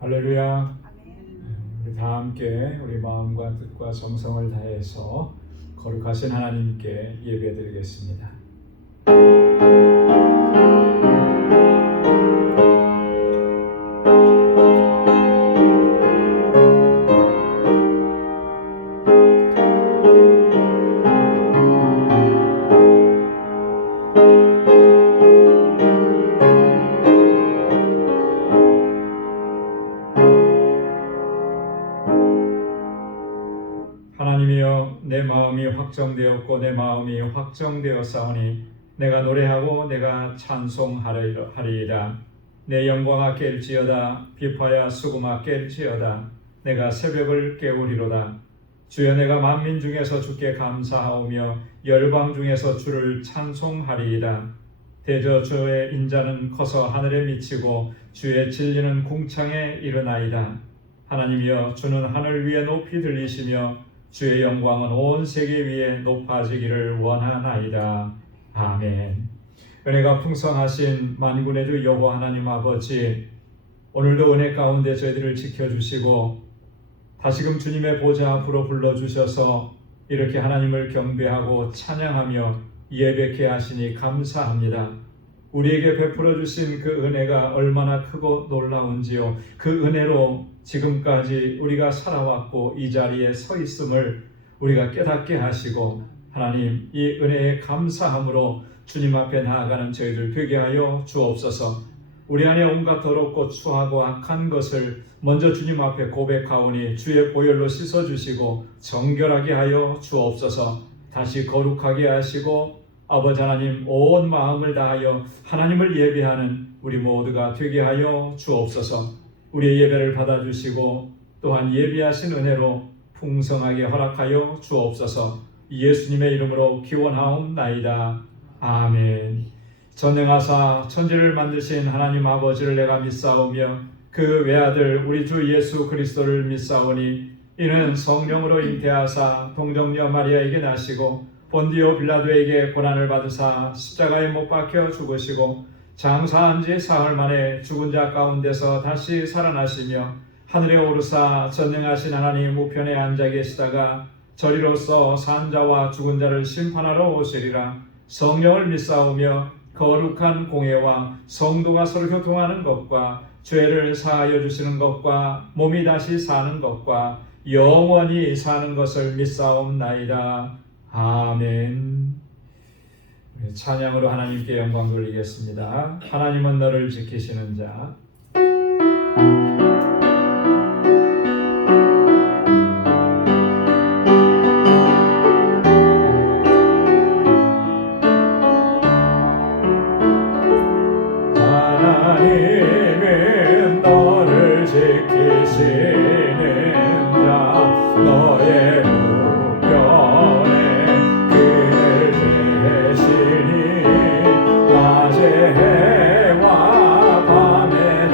할렐루야. 우리 다 함께 우리 마음과 뜻과 정성을 다해서 거룩하신 하나님께 예배드리겠습니다. 하나님이여, 내 마음이 확정되었고 내 마음이 확정되었사오니 내가 노래하고 내가 찬송하리이다. 내 영광아 깰지어다. 비파야 수금아 깰지어다. 내가 새벽을 깨우리로다. 주여, 내가 만민 중에서 주께 감사하오며 열방 중에서 주를 찬송하리이다. 대저 주의 인자는 커서 하늘에 미치고 주의 진리는 궁창에 이르나이다. 하나님이여, 주는 하늘 위에 높이 들리시며 주의 영광은 온 세계 위에 높아지기를 원하나이다. 아멘. 은혜가 풍성하신 만군의 주 여호와 하나님 아버지, 오늘도 은혜 가운데 저희들을 지켜주시고 다시금 주님의 보좌 앞으로 불러주셔서 이렇게 하나님을 경배하고 찬양하며 예배케 하시니 감사합니다. 우리에게 베풀어 주신 그 은혜가 얼마나 크고 놀라운지요. 그 은혜로 지금까지 우리가 살아왔고 이 자리에 서 있음을 우리가 깨닫게 하시고, 하나님, 이 은혜에 감사함으로 주님 앞에 나아가는 저희들 되게 하여 주옵소서. 우리 안에 온갖 더럽고 추하고 악한 것을 먼저 주님 앞에 고백하오니 주의 보혈로 씻어주시고 정결하게 하여 주옵소서. 다시 거룩하게 하시고 아버지 하나님, 온 마음을 다하여 하나님을 예배하는 우리 모두가 되게 하여 주옵소서. 우리의 예배를 받아주시고 또한 예비하신 은혜로 풍성하게 허락하여 주옵소서. 예수님의 이름으로 기원하옵나이다. 아멘. 전능하사 천지를 만드신 하나님 아버지를 내가 믿사오며 그 외아들 우리 주 예수 그리스도를 믿사오니 이는 성령으로 잉태하사 동정녀 마리아에게 나시고 본디오 빌라도에게 고난을 받으사 십자가에 못 박혀 죽으시고 장사한 지 사흘 만에 죽은 자 가운데서 다시 살아나시며 하늘에 오르사 전능하신 하나님 우편에 앉아 계시다가 저리로서 산 자와 죽은 자를 심판하러 오시리라. 성령을 믿사오며 거룩한 공회와 성도가 서로 교통하는 것과 죄를 사하여 주시는 것과 몸이 다시 사는 것과 영원히 사는 것을 믿사옵나이다. 아멘. 찬양으로 하나님께 영광 돌리겠습니다. 하나님은 너를 지키시는 자. 하나님은 너를 지키시는 자. 너의 해와 밤에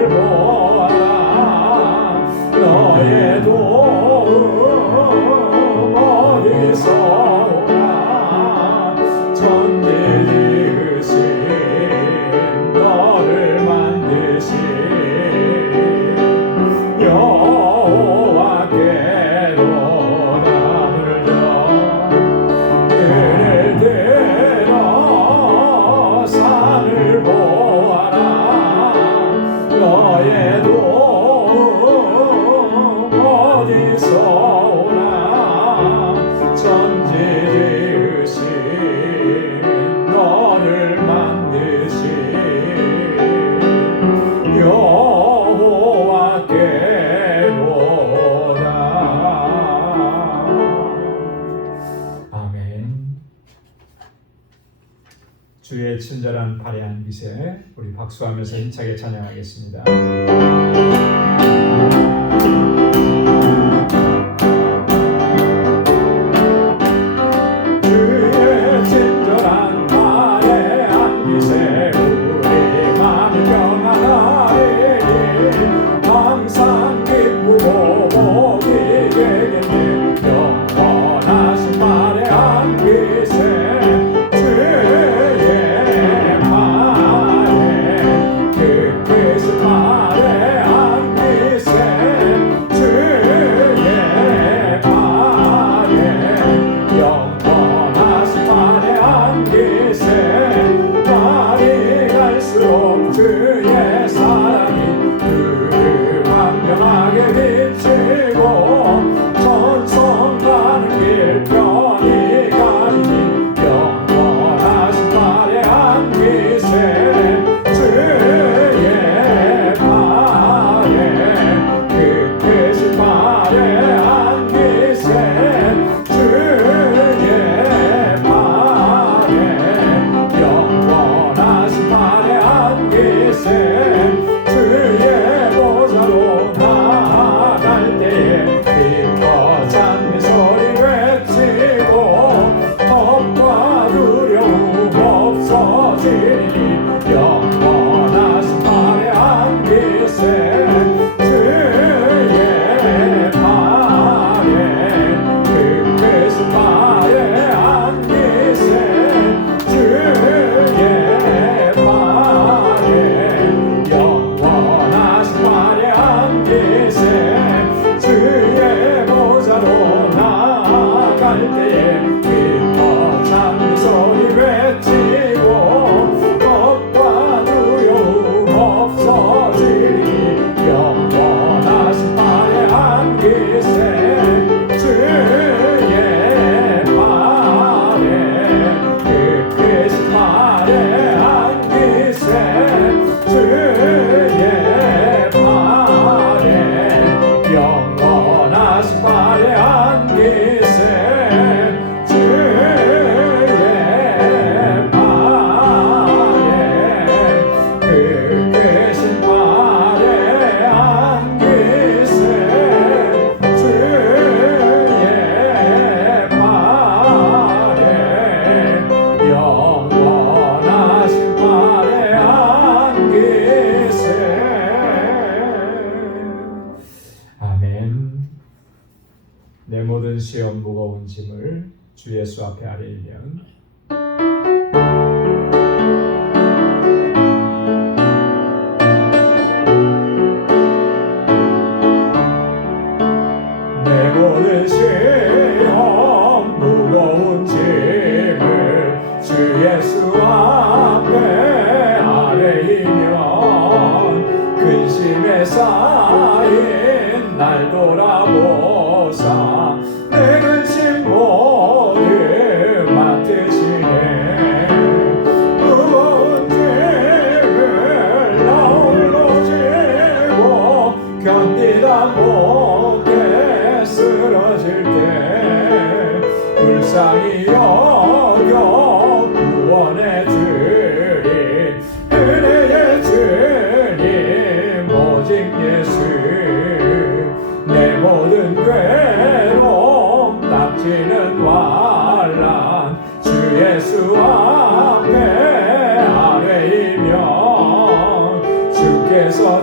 산을 보아라. 너의 도움 어디서 오나. 천지 지으신 너를 만드신 여호와께로 나무를 들어 눈을 들어 산을 보아라. 너의 도움 어디서 오나. 천지 지으신 너를 만드신 여호와께로다. 아멘. 주의 친절한 발에한 빛에 우리 박수하면서 힘차게 찬양하겠습니다. 주의 친절한 발에한 빛에 우리 마음 평안하리니. 항상 기쁘고 복이 되겠네. 영원하신 발에한 빛에 주의 사랑이 그를 광명하게 비치고 천성 가는 길 편히 가리니. 영원하신 발에한 빛에 주의 발에 그 크신 발에한 빛에 주의 발에 영원하신 발에한 주의 보좌로 나아갈 때에 기뻐 찬미 소리 외치고 겁과 두려움 없어지니. 영원하신 발에한 빛에 주의 발에 그 크신 발에한 빛에 주의 영원하신 발에한 빛에 주의 보좌로 나아갈 때에 기뻐 찬미 소리 외치고 겁과 두려움 없어지니. 영원하신 발에한 빛에 주의 발에 그 크신 발에한 빛에 주의 발에 영원하신 발에한 빛에 주의 발에 그 크신 발에한 빛에 주의 발에 영원하신 발에한 빛에. 아멘. 내 모든 시험 무거운 짐을 주 예수 앞에 아뢰면 내 모든 시험 무거운 짐을 주 예수 앞에 아뢰면 근심에 쌓인 날 돌아보사 내 근심 모두 맡으시네. 무거운 짐을 나 홀로 지고 견디다 못해 쓰러질 때 불쌍히 여겨 구원해 주리. 은혜의 주님 오직 예수. 내 모든 괴로움 닥치는 환난 주 예수 앞에 아뢰이면 주께서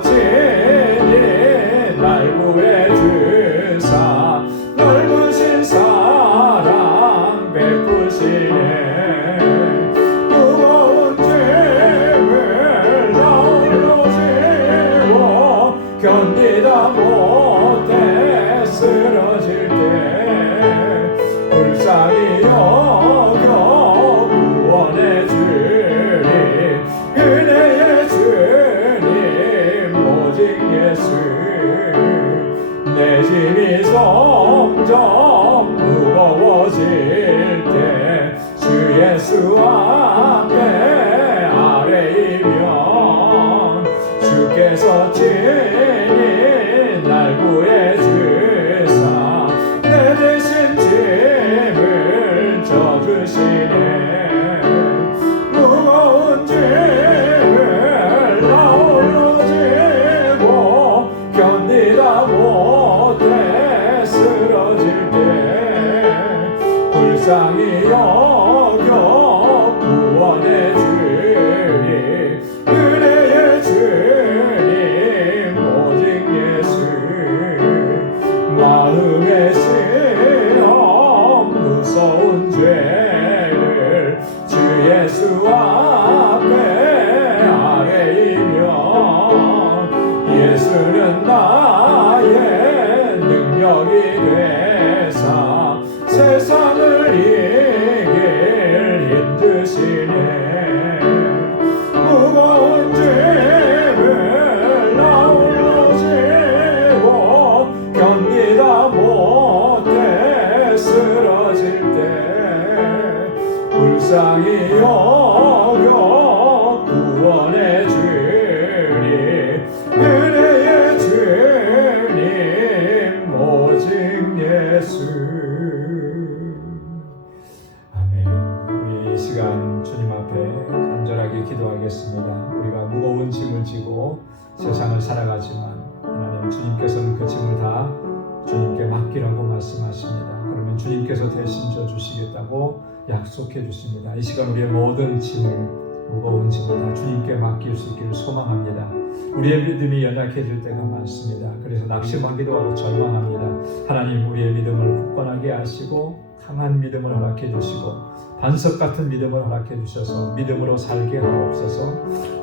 견디다 못해 쓰러질 때 불쌍히 여겨 구원해 주리 은혜의 주님 오직 예수 내 짐이 점점 무거워질 때 주 예수 앞에 아뢰이면 주께서 친히 날 구해주사 내 대신 짐을 져주시네 무거운 짐을 나 홀로 지고 견디다 못해 쓰러질 때 불쌍히 여겨 구원해 주리 은혜의 주님 오직 예수 마음의 시험 무서운 죄를 주 예수 앞에 아뢰이면 예수는 나의 능력이 되사 세상을 이길 힘드시네 무거운 짐을 나 홀로 지고 견디다 못해 쓰러질 때 불쌍히 여겨 구원해 주리 은혜의 주님 오직 예수 우리 이 시간 주님 앞에 간절하게 기도하겠습니다. 우리가 무거운 짐을 지고 세상을 살아가지만 하나님 주님께서는 그 짐을 다 주님께 맡기라고 말씀하십니다. 그러면 주님께서 대신 져 주시겠다고 약속해 주십니다. 이 시간 우리의 모든 짐을 무거운 짐을 다 주님께 맡길 수 있기를 소망합니다. 우리의 믿음이 연약해질 때가 많습니다. 그래서 낙심하기도 하고 절망합니다. 하나님 우리의 믿음을 굳건하게 하시고 강한 믿음을 허락해 주시고 반석 같은 믿음을 허락해 주셔서 믿음으로 살게 하옵소서.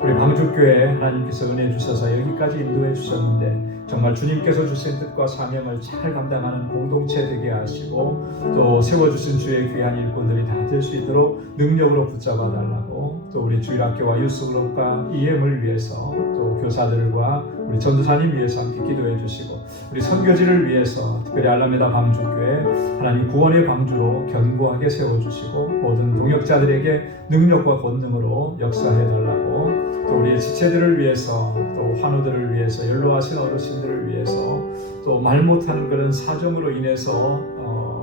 우리 방주교회 하나님께서 은혜 주셔서 여기까지 인도해 주셨는데 정말 주님께서 주신 뜻과 사명을 잘 감당하는 공동체 되게 하시고 또 세워주신 주의 귀한 일꾼들이 다 될 수 있도록 능력으로 붙잡아 달라고 또 우리 주일학교와 유스그룹과 EM을 위해서 또 교사들과 우리 전도사님 위해서 함께 기도해 주시고 우리 선교지를 위해서 특별히 알라메다 방주교회 하나님 구원의 방주로 견고하게 세워주시고 모든 동역자들에게 능력과 권능으로 역사해 달라고 또 우리의 지체들을 위해서 또 환우들을 위해서 연로하신 어르신들을 위해서 또 말 못하는 그런 사정으로 인해서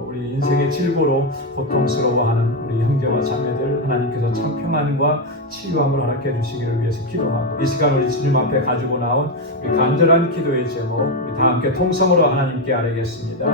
우리 인생의 질고로 고통스러워하는 우리 형제와 자매들 하나님께서 참 평안과 치유함을 허락해 주시기를 위해서 기도하고 이 시간 우리 주님 앞에 가지고 나온 우리 간절한 기도의 제목 우리 다 함께 통성으로 하나님께 아뢰겠습니다.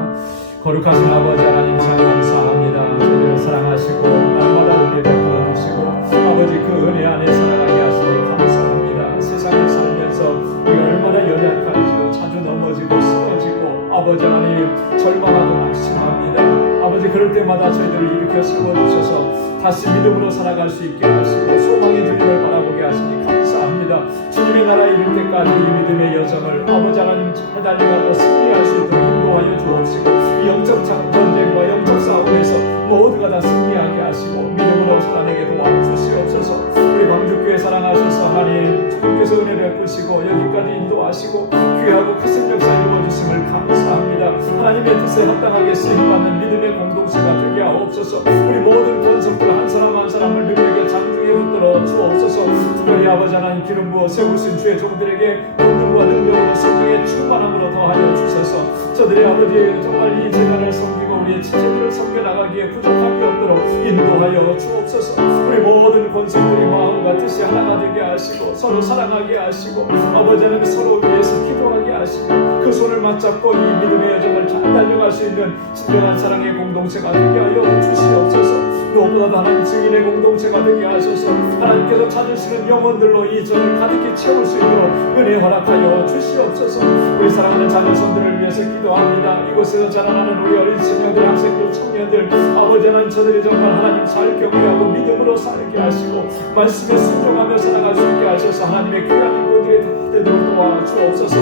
거룩하신 아버지 하나님 참 감사합니다. 저희를 사랑하시고 날마다 은혜 베풀어 주시고 아버지 그 은혜 안에 살아가게 하시니 감사합니다. 세상을 살면서 우리가 얼마나 연약한지요. 자주 넘어지고 쓰러지고 아버지 하나님 절망하고 낙심합니다. 아버지 그럴 때마다 저희들을 일으켜 세워주셔서 다시 믿음으로 살아갈 수 있게 하시고 소망의 주님을 바라보게 하시니 감사합니다. 주님의 나라에 이를 때까지 이 믿음의 여정을 아버지 하나님 잘 달려가고 승리할 수 있도록 인도하여 주옵시고 이 영적 전쟁과 영적 싸움에서 모두가 다 승리하게 하시고 믿음으로 살아내게 도와주시옵소서. 우리 방주교회 사랑하셔서 하나님 주님께서 은혜 베푸시고 여기까지 인도하시고 귀하고 크신 역사 이루어주심을 감사합니다. 하나님의 뜻에 합당하게 쓰임받는 믿음의 공동체가 되게 하옵소서. 우리 모든 권속들 한 사람 한 사람을 능력의 장중에 붙들어 주옵소서. 특별히 아버지 하나님 기름 부어 세우신 주의 종들에게 권능과 능력으로 성령의 충만함으로 더하여 주셔서 저들의 아버지 정말 이 재단을 섬기고 우리의 지체들을 섬겨나가기에 부족함이 없도록 인도하여 주옵소서. 우리 모든 권속들이 마음과 뜻이 하나가 되게 하시고 서로 사랑하게 하시고 아버지 하나님 서로 위해서 기도하게 하시고 그 손을 맞잡고 이 믿음의 여정을 잘 달려갈 수 있는 진정한 사랑의 공동체가 되게 하여 주시옵소서. 무엇보다도 하나님 증인의 공동체가 되게 하셔서 하나님께서 찾으시는 영혼들로 이 전을 가득히 채울 수 있도록 은혜 허락하여 주시옵소서. 우리 사랑하는 자녀손들을 위해서 기도합니다. 이곳에서 자라나는 우리 어린 친구들, 학생들, 청년들 아버지 하나님 저들이 정말 하나님 잘 경외하고 믿음으로 살게 하시고 말씀에 순종하며 살아갈 수 있게 하셔서 하나님의 귀한 인권들이 되도록 도와주옵소서.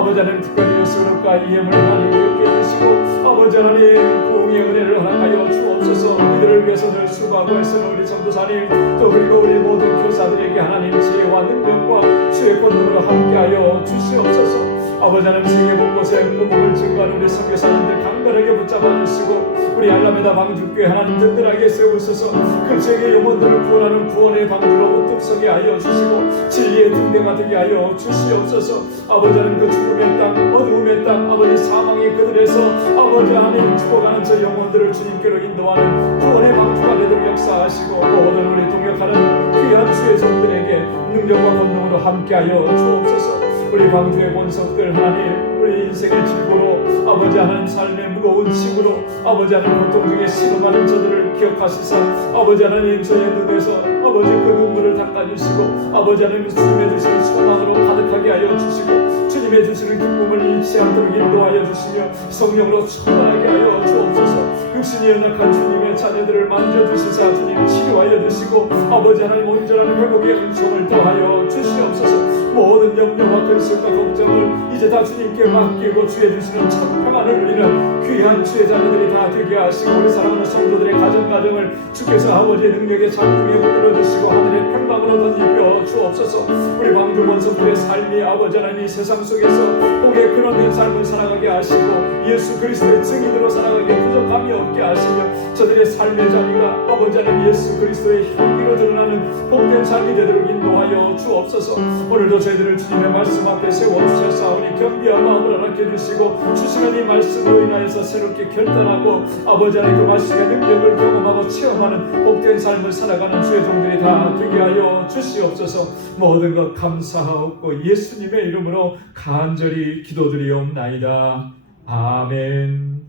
아버지 하나님 특별히 예수님과 이 예물을 하나님 기억해 주시고 아버지 하나님 부흥의 은혜를 허락하여 주옵소서. 이들을 위해서 늘 수고하고 애쓰는 우리 전도사님 또 그리고 우리 모든 교사들에게 하나님 지혜와 능력과 주의 권능으로 함께하여 주시옵소서. 아버지 하나님 세계 곳곳에 복음을 증거하는 우리 선교사님들 강건하게 붙잡아 주시고 우리 알라메다 방주교회 하나님 든든하게 세우소서. 그 세계 영혼들을 구원하는 구원의 방주로 우뚝 서게 하여 주시고 진리의 등대가 되게 하여 주시옵소서. 아버지 하나님 그 죽음의 땅 어두움의 땅 아버지 사망의 그들에서 아버지 하나님 죽어가는 저 영혼들을 주님께로 인도하는 구원의 방주가 되도록 역사하시고 모든 우리 동역하는 귀한 주의 종들에게 능력과 권능으로 함께하여 주옵소서. 우리 방주의 본석들 하나님 우리 인생의 질고로 아버지 하나님 삶의 무거운 짐으로 아버지 하나님 고통 중에 신음하는 저들을 기억하시사 아버지 하나님 저의 눈에서 아버지 그 눈물을 닦아주시고 아버지 하나님 주님의 주시는 소망으로 가득하게 하여 주시고 주님의 주시는 기쁨을 잃지 않도록 인도하여 주시며 성령으로 충만하게 하여 주옵소서. 육신이 연약한 주님의 자녀들을 만져주시사 주님 치료하여 주시고 아버지 하나님 온전한 회복의 은총을 더하여 주시옵소서. 모든 염려와 근심과 걱정을 이제 다 주님께 맡기고 주의 주시는 참 평안을 누리는 귀한 주의 자녀들이 다 되게 하시고 우리 사랑하는 성도들의 가정을 주께서 아버지의 능력의 장중에 붙들어 주시고 하늘의 평강으로 던지며 주옵소서. 우리 방주 원성들의 삶이 아버지 하나님 이 세상 속에서 복의 근원된 삶을 살아가게 하시고 예수 그리스도의 증인으로 살아가게 부족함이 없게 하시며 저들의 삶의 자리가 아버지 하나님 예수 그리스도의 향기로 드러나는 복된 삶이 되도록 인도하여 주옵소서. 오늘도 저희들을 주님의 말씀 앞에 세워주셨사오니 겸비한 마음을 허락해 주시고 주시는 이 말씀으로 인하여서 새롭게 결단하고 아버지 하나님 그 말씀의 능력을 경험하고 체험하는 복된 삶을 살아가는 주의 종들이 다 되게 하여 주시옵소서. 모든 것 감사하옵고 예수님의 이름으로 간절히 기도드리옵나이다. 아멘.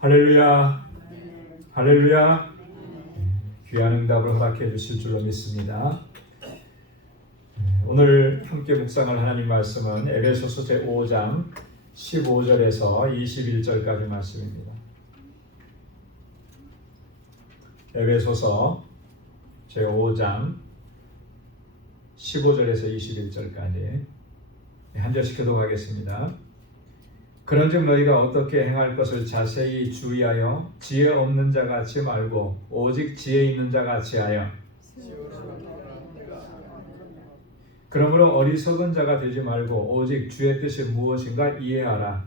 할렐루야. 할렐루야. 귀한 응답을 허락해 주실 줄로 믿습니다. 오늘 함께 묵상할 하나님 말씀은 에베소서 제5장 15절에서 21절까지 말씀입니다. 에베소서 제5장 15절에서 21절까지 한 절씩 교독하겠습니다. 그런즉 너희가 어떻게 행할 것을 자세히 주의하여 지혜 없는 자 같이 말고 오직 지혜 있는 자 같이 하여 그러므로 어리석은 자가 되지 말고 오직 주의 뜻이 무엇인가 이해하라.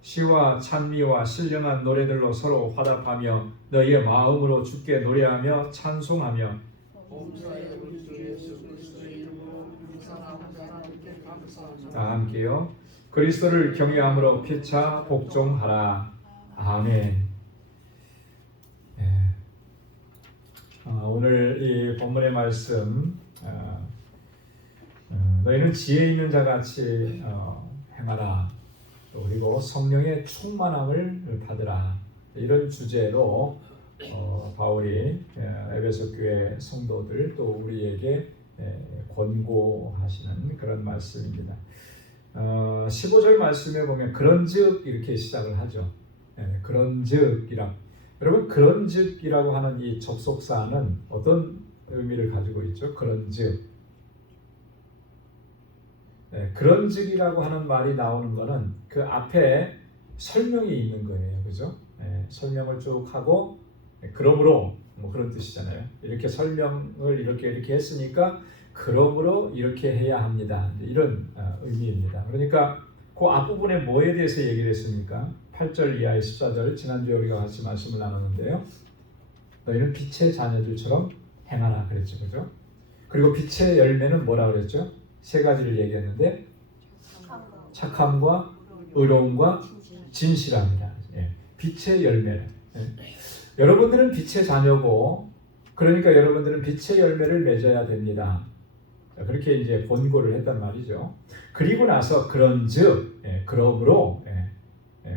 시와 찬미와 신령한 노래들로 서로 화답하며 너희의 마음으로 주께 노래하며 찬송하며 다 함께요. 그리스도를 경외함으로 피차 복종하라. 아멘. 오늘 이 본문의 말씀 너희는 지혜 있는 자같이 행하라. 그리고 성령의 충만함을 받으라. 이런 주제로 바울이 에베소 교회 성도들 또 우리에게 권고하시는 그런 말씀입니다. 15절 말씀에 보면 그런즉 이렇게 시작을 하죠. 그런즉이라. 여러분 그런즉이라고 하는 이 접속사는 어떤 의미를 가지고 있죠? 그런즉. 그런즉이라고 하는 말이 나오는 것은 그 앞에 설명이 있는 거예요, 그죠? 설명을 쭉 하고 그러므로 뭐 그런 뜻이잖아요. 이렇게 설명을 이렇게 했으니까 그러므로 이렇게 해야 합니다. 이런 의미입니다. 그러니까 그 앞부분에 뭐에 대해서 얘기를 했습니까? 8절 이하의 14절 지난주에 우리가 같이 말씀을 나눴는데요. 너희는 빛의 자녀들처럼 행하라 그랬죠, 그죠? 그리고 빛의 열매는 뭐라 그랬죠? 세 가지를 얘기했는데 착함과 의로움과 진실함이다. 빛의 열매를. 여러분들은 빛의 자녀고 그러니까 여러분들은 빛의 열매를 맺어야 됩니다. 그렇게 이제 권고를 했단 말이죠. 그리고 나서 그런즉 그러므로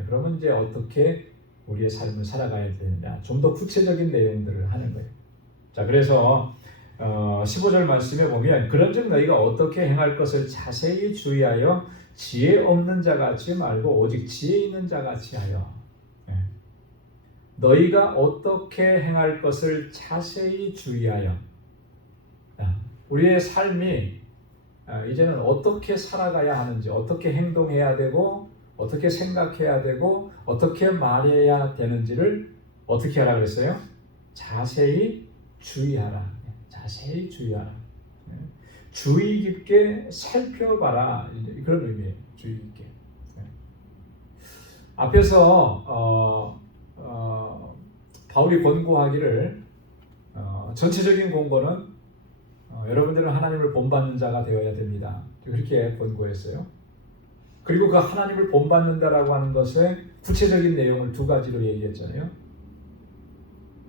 그러면 이제 어떻게 우리의 삶을 살아가야 되느냐 좀 더 구체적인 내용들을 하는 거예요. 자, 그래서 15절 말씀에 보면 그런즉 너희가 어떻게 행할 것을 자세히 주의하여 지혜 없는 자같이 말고 오직 지혜 있는 자같이 하여. 너희가 어떻게 행할 것을 자세히 주의하여. 우리의 삶이 이제는 어떻게 살아가야 하는지, 어떻게 행동해야 되고, 어떻게 생각해야 되고, 어떻게 말해야 되는지를 어떻게 하라 그랬어요? 자세히 주의하라. 자세히 주의하라. 주의 깊게 살펴봐라. 그런 의미예요. 주의 깊게. 앞에서 바울이 권고하기를 전체적인 권고는 여러분들은 하나님을 본받는 자가 되어야 됩니다. 그렇게 권고했어요. 그리고 그 하나님을 본받는다라고 하는 것의 구체적인 내용을 두 가지로 얘기했잖아요.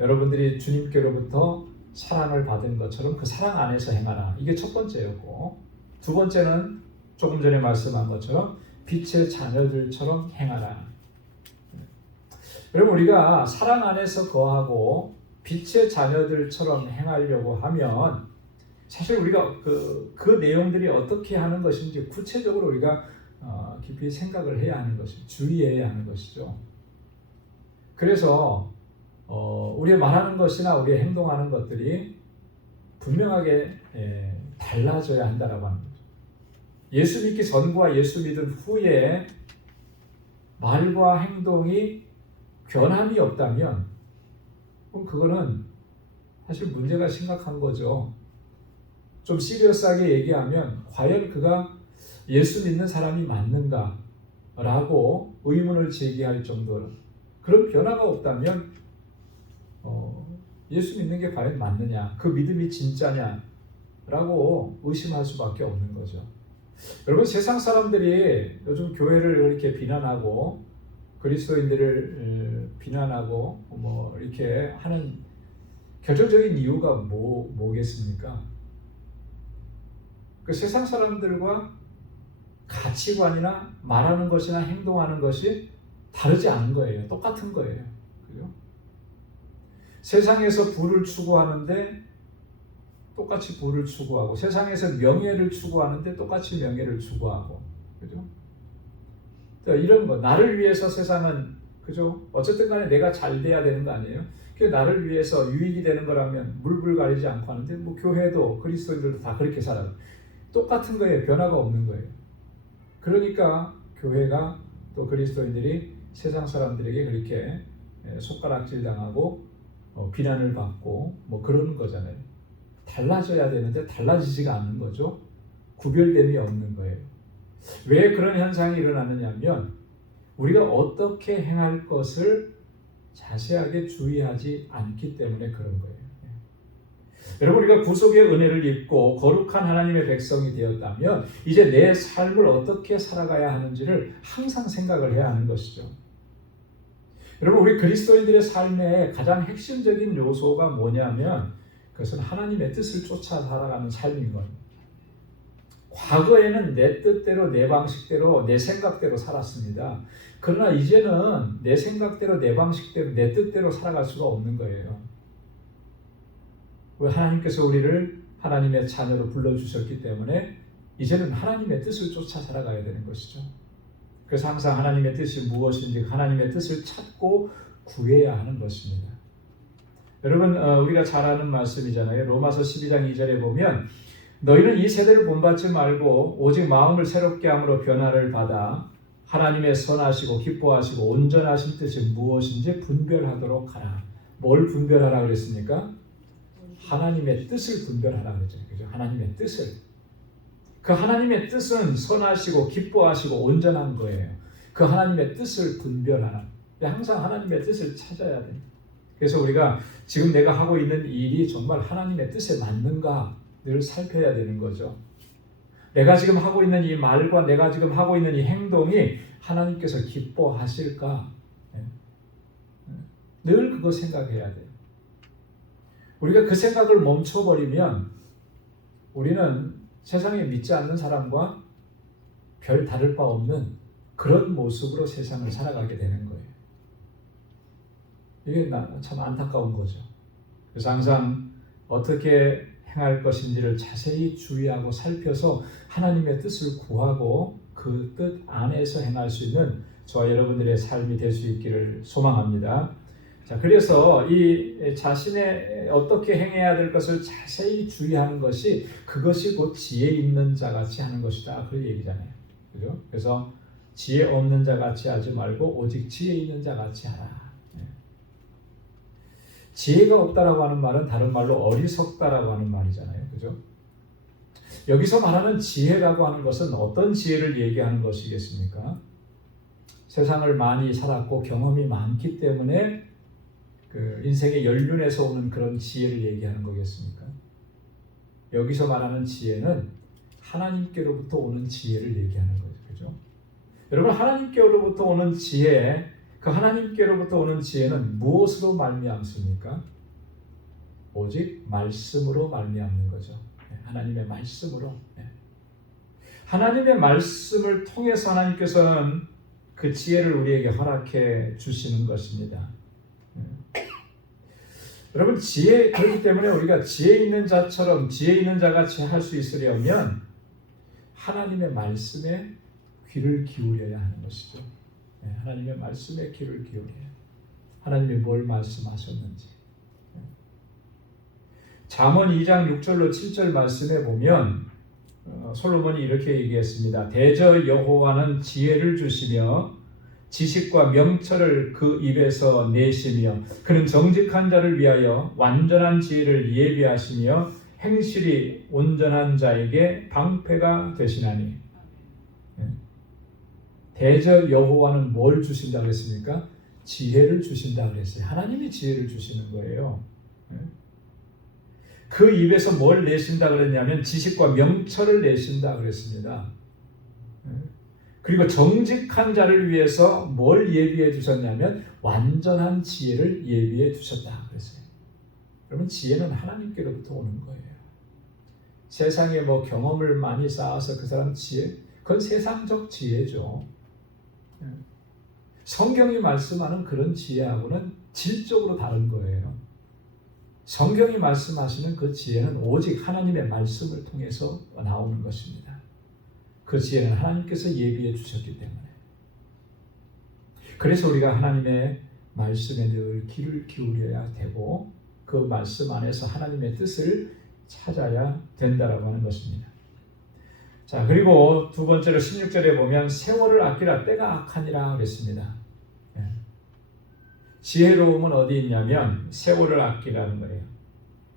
여러분들이 주님께로부터 사랑을 받은 것처럼 그 사랑 안에서 행하라. 이게 첫 번째였고, 두 번째는 조금 전에 말씀한 것처럼 빛의 자녀들처럼 행하라. 여러분, 우리가 사랑 안에서 거하고 빛의 자녀들처럼 행하려고 하면 사실 우리가 그 내용들이 어떻게 하는 것인지 구체적으로 우리가 깊이 생각을 해야 하는 것이죠. 주의해야 하는 것이죠. 그래서 우리가 말하는 것이나 우리가 행동하는 것들이 분명하게 달라져야 한다라고 하는 거죠. 예수 믿기 전과 예수 믿은 후에 말과 행동이 변함이 없다면 그럼 그거는 사실 문제가 심각한 거죠. 좀 시리어스하게 얘기하면 과연 그가 예수 믿는 사람이 맞는가? 라고 의문을 제기할 정도로 그런 변화가 없다면 예수 믿는 게 과연 맞느냐? 그 믿음이 진짜냐? 라고 의심할 수밖에 없는 거죠. 여러분, 세상 사람들이 요즘 교회를 이렇게 비난하고 그리스도인들을 비난하고 이렇게 하는 결정적인 이유가 뭐겠습니까? 그 세상 사람들과 가치관이나 말하는 것이나 행동하는 것이 다르지 않은 거예요. 똑같은 거예요. 그죠? 세상에서 부를 추구하는데 똑같이 부를 추구하고, 세상에서 명예를 추구하는데 똑같이 명예를 추구하고, 그죠? 이런 거, 나를 위해서 세상은, 그죠? 어쨌든 간에 내가 잘 돼야 되는 거 아니에요? 나를 위해서 유익이 되는 거라면 물불 가리지 않고 하는데, 교회도 그리스도인들도 다 그렇게 살아요. 똑같은 거예요. 변화가 없는 거예요. 그러니까 교회가 또 그리스도인들이 세상 사람들에게 그렇게 손가락질 당하고 비난을 받고 그런 거잖아요. 달라져야 되는데 달라지지가 않는 거죠. 구별됨이 없는 거예요. 왜 그런 현상이 일어나느냐면 우리가 어떻게 행할 것을 자세하게 주의하지 않기 때문에 그런 거예요. 여러분, 우리가 구속의 은혜를 입고 거룩한 하나님의 백성이 되었다면 이제 내 삶을 어떻게 살아가야 하는지를 항상 생각을 해야 하는 것이죠. 여러분, 우리 그리스도인들의 삶의 가장 핵심적인 요소가 뭐냐면 그것은 하나님의 뜻을 쫓아 살아가는 삶인 거예요. 과거에는 내 뜻대로, 내 방식대로, 내 생각대로 살았습니다. 그러나 이제는 내 생각대로, 내 방식대로, 내 뜻대로 살아갈 수가 없는 거예요. 하나님께서 우리를 하나님의 자녀로 불러주셨기 때문에 이제는 하나님의 뜻을 쫓아 살아가야 되는 것이죠. 그래서 항상 하나님의 뜻이 무엇인지 하나님의 뜻을 찾고 구해야 하는 것입니다. 여러분, 우리가 잘 아는 말씀이잖아요. 로마서 12장 2절에 보면 너희는 이 세대를 본받지 말고 오직 마음을 새롭게 함으로 변화를 받아 하나님의 선하시고 기뻐하시고 온전하신 뜻이 무엇인지 분별하도록 하라. 뭘 분별하라 그랬습니까? 하나님의 뜻을 분별하라 그랬죠. 그죠? 하나님의 뜻을. 그 하나님의 뜻은 선하시고 기뻐하시고 온전한 거예요. 그 하나님의 뜻을 분별하라. 항상 하나님의 뜻을 찾아야 돼요. 그래서 우리가 지금 내가 하고 있는 일이 정말 하나님의 뜻에 맞는가를 살펴야 되는 거죠. 내가 지금 하고 있는 이 말과 내가 지금 하고 있는 이 행동이 하나님께서 기뻐하실까? 늘 그거 생각해야 돼요. 우리가 그 생각을 멈춰버리면 우리는 세상에 믿지 않는 사람과 별 다를 바 없는 그런 모습으로 세상을 살아가게 되는 거예요. 이게 참 안타까운 거죠. 그래서 항상 어떻게 행할 것인지를 자세히 주의하고 살펴서 하나님의 뜻을 구하고 그 뜻 안에서 행할 수 있는 저와 여러분들의 삶이 될 수 있기를 소망합니다. 자, 그래서 이 자신의 어떻게 행해야 될 것을 자세히 주의하는 것이 그것이 곧 지혜 있는 자 같이 하는 것이다. 그 얘기잖아요. 그죠? 그래서 지혜 없는 자 같이 하지 말고 오직 지혜 있는 자 같이 하라. 지혜가 없다라고 하는 말은 다른 말로 어리석다라고 하는 말이잖아요. 그죠? 여기서 말하는 지혜라고 하는 것은 어떤 지혜를 얘기하는 것이겠습니까? 세상을 많이 살았고 경험이 많기 때문에 그 인생의 연륜에서 오는 그런 지혜를 얘기하는 거겠습니까? 여기서 말하는 지혜는 하나님께로부터 오는 지혜를 얘기하는 거죠. 그죠? 여러분, 하나님께로부터 오는 지혜, 그 하나님께로부터 오는 지혜는 무엇으로 말미암습니까? 오직 말씀으로 말미암는 거죠. 하나님의 말씀으로. 하나님의 말씀을 통해서 하나님께서는 그 지혜를 우리에게 허락해 주시는 것입니다. 여러분, 지혜, 그렇기 때문에 우리가 지혜 있는 자처럼 지혜 있는 자같이 할 수 있으려면 하나님의 말씀에 귀를 기울여야 하는 것이죠. 하나님의 말씀에 귀를 기울여야. 하나님이 뭘 말씀하셨는지. 잠언 2장 6절로 7절 말씀에 보면 솔로몬이 이렇게 얘기했습니다. 대저 여호와는 지혜를 주시며 지식과 명철을 그 입에서 내시며 그는 정직한 자를 위하여 완전한 지혜를 예비하시며 행실이 온전한 자에게 방패가 되시나니. 대저 여호와는 뭘 주신다 그랬습니까? 지혜를 주신다 그랬어요. 하나님이 지혜를 주시는 거예요. 그 입에서 뭘 내신다 그랬냐면 지식과 명철을 내신다 그랬습니다. 그리고 정직한 자를 위해서 뭘 예비해 두셨냐면 완전한 지혜를 예비해 두셨다 그랬어요. 그러면 지혜는 하나님께로부터 오는 거예요. 세상에 뭐 경험을 많이 쌓아서 그 사람 지혜, 그건 세상적 지혜죠. 성경이 말씀하는 그런 지혜하고는 질적으로 다른 거예요. 성경이 말씀하시는 그 지혜는 오직 하나님의 말씀을 통해서 나오는 것입니다. 그 지혜는 하나님께서 예비해 주셨기 때문에. 그래서 우리가 하나님의 말씀에 늘 귀를 기울여야 되고 그 말씀 안에서 하나님의 뜻을 찾아야 된다라고 하는 것입니다. 자, 그리고 두 번째로 16절에 보면 세월을 아끼라 때가 악하니라 그랬습니다. 지혜로움은 어디 있냐면 세월을 아끼라는 거예요.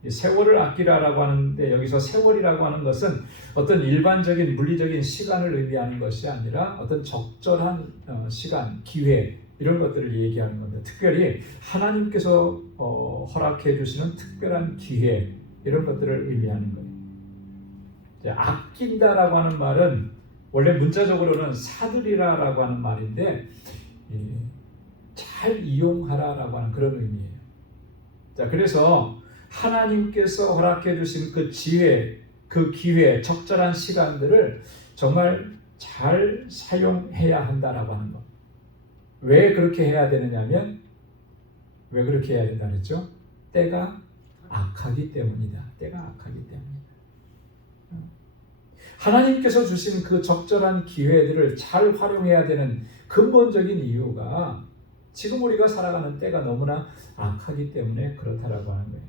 세월을 아끼라라고 하는데 여기서 세월이라고 하는 것은 어떤 일반적인 물리적인 시간을 의미하는 것이 아니라 어떤 적절한 시간, 기회 이런 것들을 얘기하는 겁니다. 특별히 하나님께서 허락해 주시는 특별한 기회 이런 것들을 의미하는 거예요. 아낀다라고 하는 말은 원래 문자적으로는 사들이라라고 하는 말인데 잘 이용하라라고 하는 그런 의미예요. 자, 그래서 하나님께서 허락해 주신 그 지혜, 그 기회, 적절한 시간들을 정말 잘 사용해야 한다라고 하는 것. 왜 그렇게 해야 되느냐면 왜 그렇게 해야 된다 그랬죠? 때가 악하기 때문이다. 때가 악하기 때문이다. 하나님께서 주신 그 적절한 기회들을 잘 활용해야 되는 근본적인 이유가 지금 우리가 살아가는 때가 너무나 악하기 때문에 그렇다라고 하는 거예요.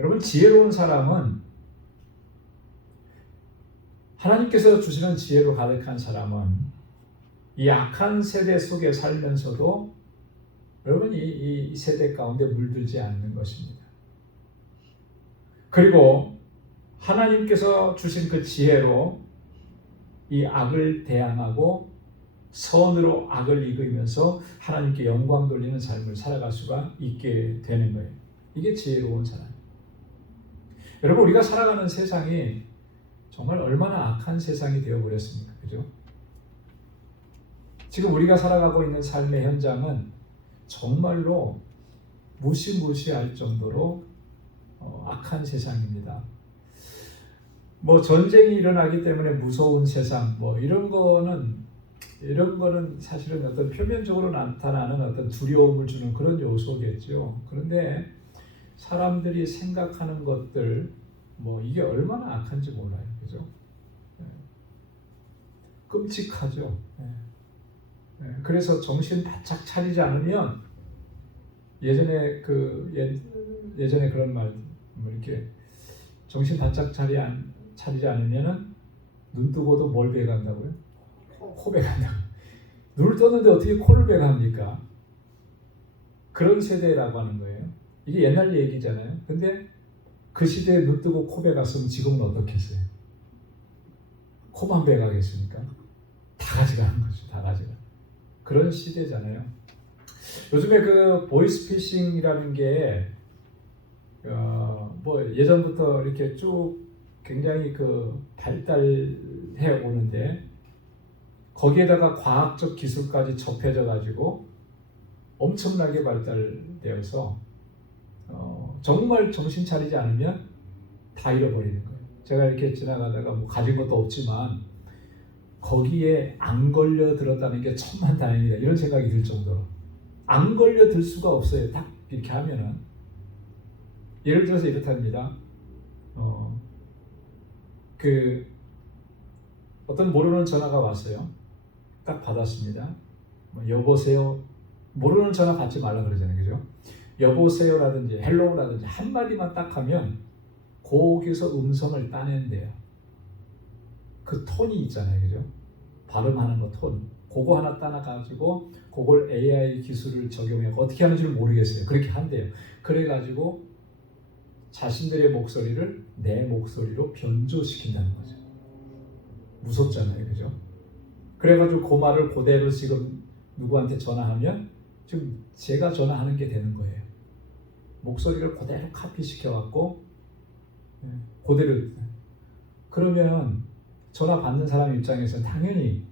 여러분, 지혜로운 사람은 하나님께서 주시는 지혜로 가득한 사람은 이 악한 세대 속에 살면서도 여러분 이 세대 가운데 물들지 않는 것입니다. 그리고 하나님께서 주신 그 지혜로 이 악을 대항하고 선으로 악을 이기면서 하나님께 영광 돌리는 삶을 살아갈 수가 있게 되는 거예요. 이게 지혜로운 사람. 여러분, 우리가 살아가는 세상이 정말 얼마나 악한 세상이 되어버렸습니까? 그죠? 지금 우리가 살아가고 있는 삶의 현장은 정말로 무시무시할 정도로 악한 세상입니다. 뭐 전쟁이 일어나기 때문에 무서운 세상, 뭐 이런 거는 사실은 어떤 표면적으로 나타나는 어떤 두려움을 주는 그런 요소겠죠. 그런데 사람들이 생각하는 것들, 뭐 이게 얼마나 악한지 몰라요, 그죠? 끔찍하죠. 그래서 정신 바짝 차리지 않으면 예전에 그런 말, 뭐 이렇게 정신 바짝 차리지 않으면은 눈 뜨고도 뭘 배간다고요? 코 배간다고. 눈을 떴는데 어떻게 코를 배갑니까? 그런 세대라고 하는 거예요. 이게 옛날 얘기잖아요. 근데 그 시대에 눈 뜨고 코 배갔으면 지금은 어떻겠어요? 코만 배가겠습니까? 다 가져가는 거죠. 다 가져가. 그런 시대잖아요. 요즘에 그 보이스피싱이라는 게 뭐 예전부터 이렇게 쭉 굉장히 그 발달해 오는데 거기에다가 과학적 기술까지 접해져 가지고 엄청나게 발달되어서 정말 정신 차리지 않으면 다 잃어버리는 거예요. 제가 이렇게 지나가다가 뭐 가진 것도 없지만 거기에 안 걸려들었다는 게 천만다행이다 이런 생각이 들 정도로 안 걸려들 수가 없어요. 딱 이렇게 하면은 예를 들어서 이렇답니다. 그 어떤 모르는 전화가 왔어요. 딱 받았습니다. 뭐 여보세요. 모르는 전화 받지 말라 그러잖아요, 그죠? 여보세요라든지 헬로우라든지 한 마디만 딱 하면 거기서 음성을 따낸대요. 그 톤이 있잖아요, 그죠? 발음하는 거 톤. 그거 하나 따놔가지고 그걸 AI 기술을 적용해 어떻게 하는지를 모르겠어요. 그렇게 한대요. 그래가지고 자신들의 목소리를 내 목소리로 변조시킨다는 거죠. 무섭잖아요, 그죠? 그래가지고 그 말을 그대로 지금 누구한테 전화하면 지금 제가 전화하는 게 되는 거예요. 목소리를 그대로 카피시켜갖고 그대로. 그러면 전화 받는 사람 입장에서는 당연히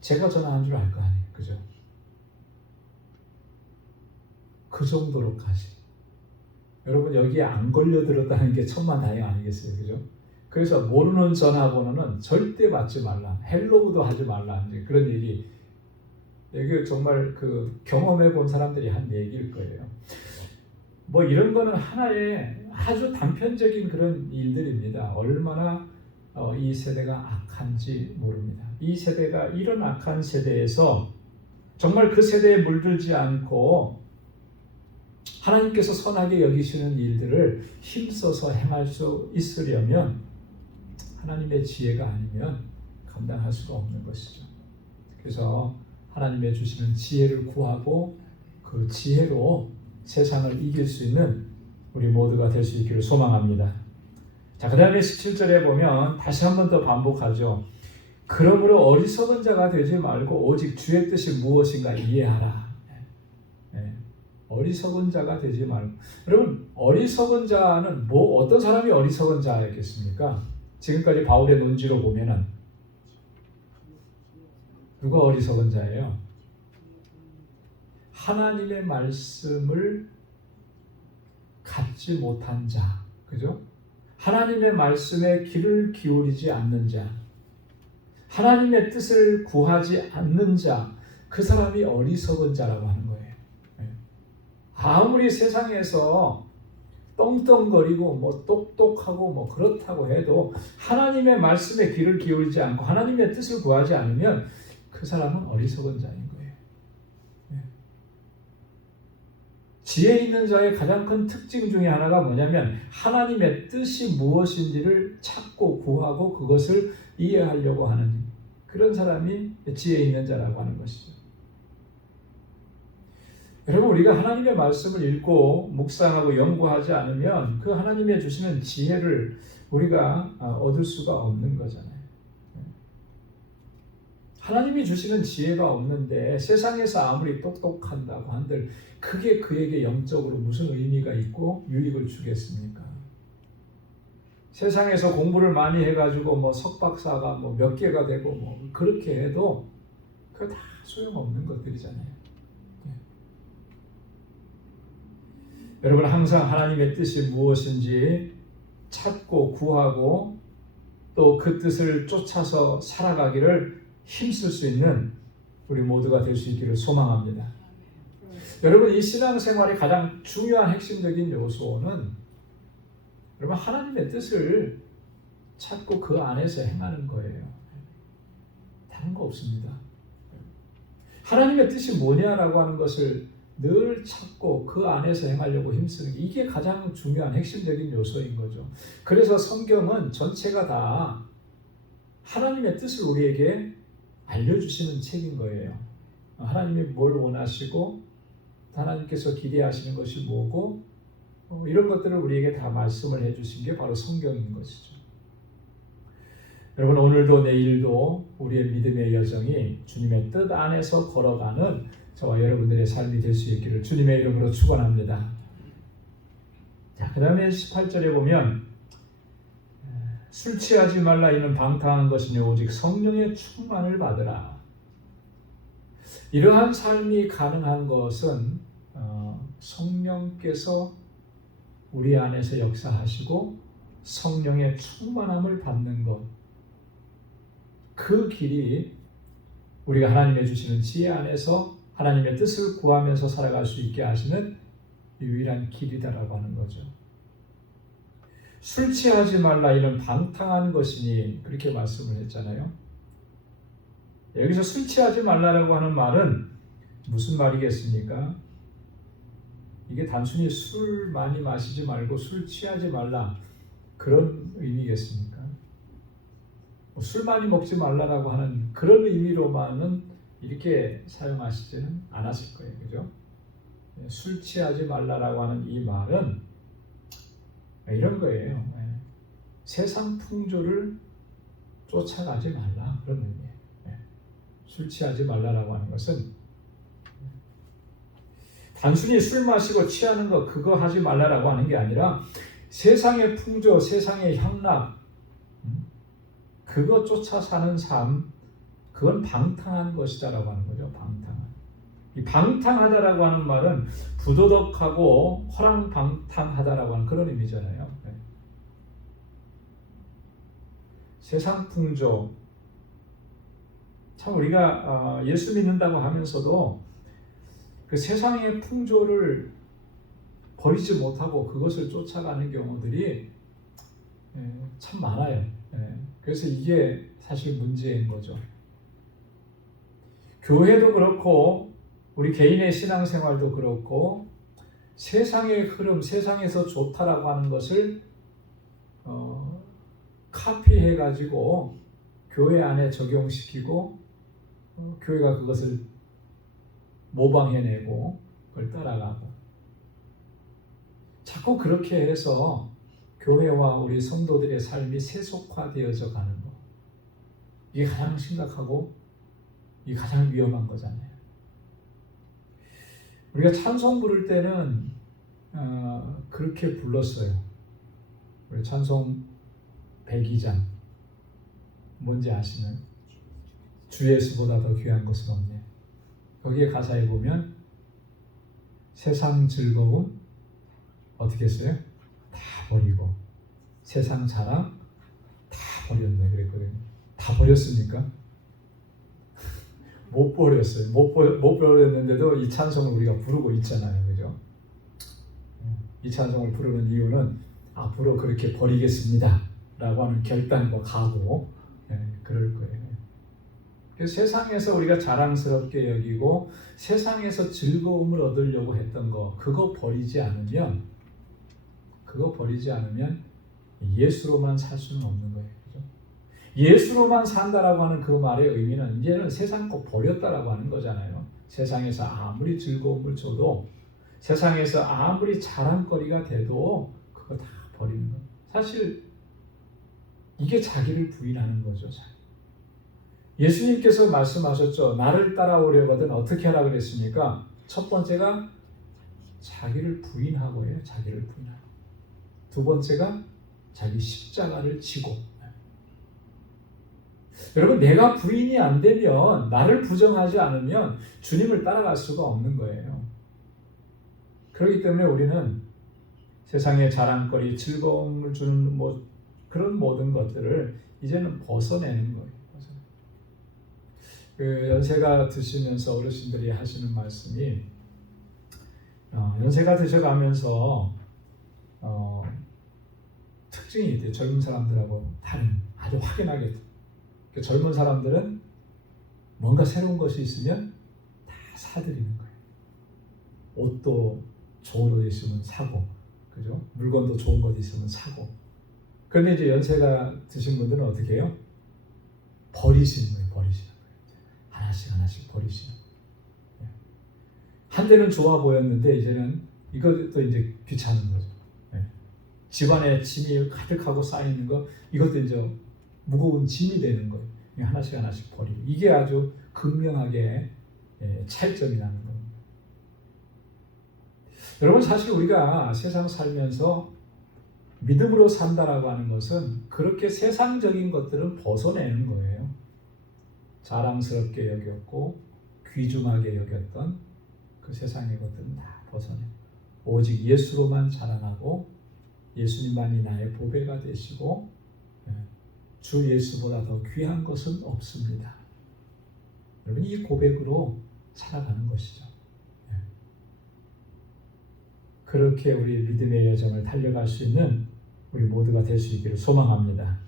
제가 전화한 줄 알 거 아니에요, 그죠? 그 정도로까지. 여러분 여기에 안 걸려들었다는 게 천만다행 아니겠어요, 그죠? 그래서 모르는 전화번호는 절대 받지 말라. 헬로우도 하지 말라. 이제 그런 얘기. 이게 정말 그 경험해 본 사람들이 한 얘기일 거예요. 뭐 이런 거는 하나의 아주 단편적인 그런 일들입니다. 얼마나 이 세대가 악한지 모릅니다. 이 세대가 이런 악한 세대에서 정말 그 세대에 물들지 않고 하나님께서 선하게 여기시는 일들을 힘써서 행할 수 있으려면 하나님의 지혜가 아니면 감당할 수가 없는 것이죠. 그래서 하나님의 주시는 지혜를 구하고 그 지혜로 세상을 이길 수 있는 우리 모두가 될 수 있기를 소망합니다. 자, 그 다음에 17절에 보면 다시 한 번 더 반복하죠. 그러므로 어리석은 자가 되지 말고 오직 주의 뜻이 무엇인가 이해하라. 어리석은 자가 되지 말고. 여러분 어리석은 자는 뭐 어떤 사람이 어리석은 자였겠습니까? 지금까지 바울의 논지로 보면은 누가 어리석은 자예요? 하나님의 말씀을 갖지 못한 자, 그죠? 하나님의 말씀에 귀를 기울이지 않는 자, 하나님의 뜻을 구하지 않는 자, 그 사람이 어리석은 자라고 하는 거예요. 아무리 세상에서 떵떵거리고 뭐 똑똑하고 뭐 그렇다고 해도 하나님의 말씀에 귀를 기울이지 않고 하나님의 뜻을 구하지 않으면 그 사람은 어리석은 자인 거예요. 지혜 있는 자의 가장 큰 특징 중에 하나가 뭐냐면 하나님의 뜻이 무엇인지를 찾고 구하고 그것을 이해하려고 하는 그런 사람이 지혜 있는 자라고 하는 것이죠. 여러분 우리가 하나님의 말씀을 읽고 묵상하고 연구하지 않으면 그 하나님의 주시는 지혜를 우리가 얻을 수가 없는 거잖아요. 하나님이 주시는 지혜가 없는데 세상에서 아무리 똑똑한다고 한들 그게 그에게 영적으로 무슨 의미가 있고 유익을 주겠습니까? 세상에서 공부를 많이 해가지고 뭐 석박사가 뭐 몇 개가 되고 뭐 그렇게 해도 그거 다 소용없는 것들이잖아요. 여러분 항상 하나님의 뜻이 무엇인지 찾고 구하고 또 그 뜻을 쫓아서 살아가기를 힘쓸 수 있는 우리 모두가 될 수 있기를 소망합니다. 여러분 이 신앙생활의 가장 중요한 핵심적인 요소는 여러분 하나님의 뜻을 찾고 그 안에서 행하는 거예요. 다른 거 없습니다. 하나님의 뜻이 뭐냐라고 하는 것을 늘 찾고 그 안에서 행하려고 힘쓰는 게 이게 가장 중요한 핵심적인 요소인 거죠. 그래서 성경은 전체가 다 하나님의 뜻을 우리에게 알려주시는 책인 거예요. 하나님이 뭘 원하시고 하나님께서 기대하시는 것이 뭐고 이런 것들을 우리에게 다 말씀을 해주신 게 바로 성경인 것이죠. 여러분 오늘도 내일도 우리의 믿음의 여정이 주님의 뜻 안에서 걸어가는 저와 여러분들의 삶이 될 수 있기를 주님의 이름으로 축원합니다. 자, 그 다음에 18절에 보면 술 취하지 말라 이는 방탕한 것이니 오직 성령의 충만을 받으라. 이러한 삶이 가능한 것은 성령께서 우리 안에서 역사하시고 성령의 충만함을 받는 것, 그 길이 우리가 하나님의 주시는 지혜 안에서 하나님의 뜻을 구하면서 살아갈 수 있게 하시는 유일한 길이다라고 하는 거죠. 술 취하지 말라 이는 방탕한 것이니 그렇게 말씀을 했잖아요. 여기서 술 취하지 말라라고 하는 말은 무슨 말이겠습니까? 이게 단순히 술 많이 마시지 말고 술 취하지 말라 그런 의미겠습니까? 술 많이 먹지 말라라고 하는 그런 의미로만은 이렇게 사용하시지는 않았을 거예요. 그죠? 술 취하지 말라라고 하는 이 말은 이런 거예요. 세상 풍조를 쫓아가지 말라 그런 의미예요. 술 취하지 말라라고 하는 것은 단순히 술 마시고 취하는 거 그거 하지 말라라고 하는 게 아니라 세상의 풍조, 세상의 향락 그거 쫓아 사는 삶 그건 방탕한 것이다라고 하는 거죠. 방탕한. 이 방탕하다라고 하는 말은 부도덕하고 허랑방탕하다라고 하는 그런 의미잖아요. 세상 풍조 참 우리가 예수 믿는다고 하면서도 그 세상의 풍조를 버리지 못하고 그것을 쫓아가는 경우들이 참 많아요. 그래서 이게 사실 문제인 거죠. 교회도 그렇고 우리 개인의 신앙생활도 그렇고 세상의 흐름, 세상에서 좋다라고 하는 것을 카피해가지고 교회 안에 적용시키고 교회가 그것을 모방해내고 그걸 따라가고 자꾸 그렇게 해서 교회와 우리 성도들의 삶이 세속화되어져 가는 거 이게 가장 심각하고 이게 가장 위험한 거잖아요. 우리가 찬송 부를 때는 그렇게 불렀어요. 우리 찬송 102장 뭔지 아시나요? 주 예수보다 더 귀한 것은 없네. 거기에 가사에 보면 세상 즐거움 어떻게 했어요? 다 버리고 세상 자랑 다 버렸네 그랬거든요. 다 버렸습니까? 못 버렸어요. 못 버렸는데도 이 찬송을 우리가 부르고 있잖아요. 그죠? 이 찬송을 부르는 이유는 앞으로 그렇게 버리겠습니다 라고 하는 결단과 각오 그럴 거예요. 그래서 세상에서 우리가 자랑스럽게 여기고 세상에서 즐거움을 얻으려고 했던 거 그거 버리지 않으면 예수로만 살 수는 없는 거예요. 그죠? 예수로만 산다라고 하는 그 말의 의미는 이제는 세상 거 버렸다라고 하는 거잖아요. 세상에서 아무리 즐거움을 줘도 세상에서 아무리 자랑거리가 돼도 그거 다 버리는 거예요. 사실 이게 자기를 부인하는 거죠. 예수님께서 말씀하셨죠. 나를 따라오려거든 어떻게 하라 그랬습니까? 첫 번째가 자기를 부인하고 해요. 자기를 부인하고. 두 번째가 자기 십자가를 지고. 여러분 내가 부인이 안 되면 나를 부정하지 않으면 주님을 따라갈 수가 없는 거예요. 그렇기 때문에 우리는 세상의 자랑거리, 즐거움을 주는 그런 모든 것들을 이제는 벗어내는 거예요. 그 연세가 드시면서 어르신들이 하시는 말씀이 연세가 드셔가면서 특징이 있대요. 젊은 사람들하고 다른 아주 확연하게 젊은 사람들은 뭔가 새로운 것이 있으면 다 사들이는 거예요. 옷도 좋은 옷 있으면 사고, 그죠? 물건도 좋은 것 있으면 사고. 그런데 이제 연세가 드신 분들은 어떻게 해요? 버리시는 거예요. 버리시는 거예요. 하나씩 하나씩 버리시는 거예요. 한때는 좋아 보였는데 이제는 이것도 이제 귀찮은 거죠. 집안에 짐이 가득하고 쌓이는 거, 이것도 이제 무거운 짐이 되는 거예요. 하나씩 하나씩 버리고. 이게 아주 극명하게 차이점이 나는 겁니다. 여러분, 사실 우리가 세상 살면서 믿음으로 산다라고 하는 것은 그렇게 세상적인 것들을 벗어내는 거예요. 자랑스럽게 여겼고 귀중하게 여겼던 그 세상의 것들은 다 벗어내고 오직 예수로만 자랑하고 예수님만이 나의 보배가 되시고 주 예수보다 더 귀한 것은 없습니다. 여러분, 이 고백으로 살아가는 것이죠. 그렇게 우리 믿음의 여정을 달려갈 수 있는 우리 모두가 될 수 있기를 소망합니다.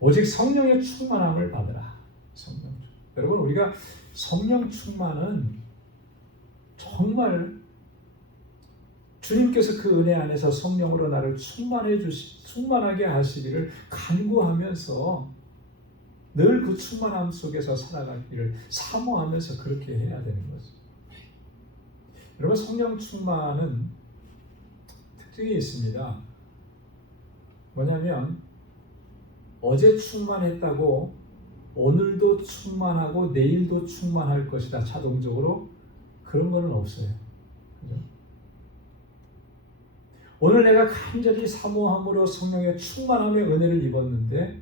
오직 성령의 충만함을 받으라. 성령. 여러분, 우리가 성령 충만은 정말 주님께서 그 은혜 안에서 성령으로 나를 충만하게 하시기를 간구하면서 늘 그 충만함 속에서 살아가기를 사모하면서 그렇게 해야 되는 거죠. 여러분, 성령 충만은 특징이 있습니다. 뭐냐면 어제 충만했다고 오늘도 충만하고 내일도 충만할 것이다. 자동적으로 그런 거는 없어요. 그죠? 오늘 내가 간절히 사모함으로 성령의 충만함의 은혜를 입었는데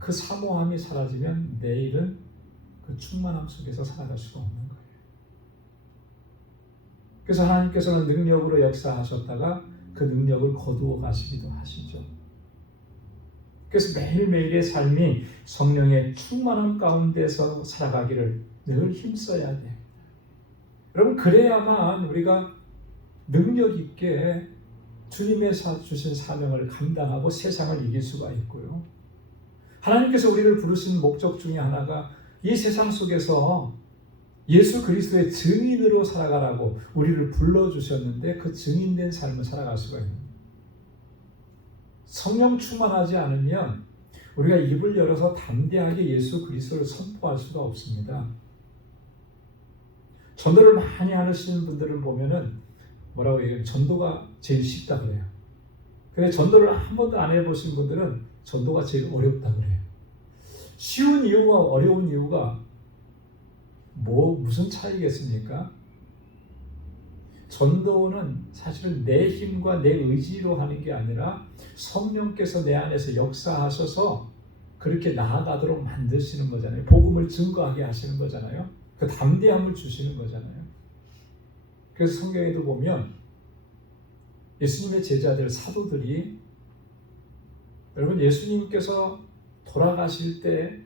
그 사모함이 사라지면 내일은 그 충만함 속에서 살아갈 수가 없는 거예요. 그래서 하나님께서는 능력으로 역사하셨다가 그 능력을 거두어 가시기도 하시죠. 그래서 매일매일의 삶이 성령의 충만함 가운데서 살아가기를 늘 힘써야 돼요. 여러분, 그래야만 우리가 능력 있게 주님의 주신 사명을 감당하고 세상을 이길 수가 있고요. 하나님께서 우리를 부르신 목적 중에 하나가 이 세상 속에서 예수 그리스도의 증인으로 살아가라고 우리를 불러주셨는데 그 증인된 삶을 살아갈 수가 있는 거예요. 성령 충만하지 않으면 우리가 입을 열어서 담대하게 예수 그리스도를 선포할 수가 없습니다. 전도를 많이 하시는 분들을 보면은 뭐라고 얘기해요? 전도가 제일 쉽다 그래요. 근데 전도를 한 번도 안 해보신 분들은 전도가 제일 어렵다 그래요. 쉬운 이유와 어려운 이유가 무슨 차이겠습니까? 전도는 사실은 내 힘과 내 의지로 하는 게 아니라 성령께서 내 안에서 역사하셔서 그렇게 나아가도록 만드시는 거잖아요. 복음을 증거하게 하시는 거잖아요. 그 담대함을 주시는 거잖아요. 그래서 성경에도 보면 예수님의 제자들, 사도들이, 여러분, 예수님께서 돌아가실 때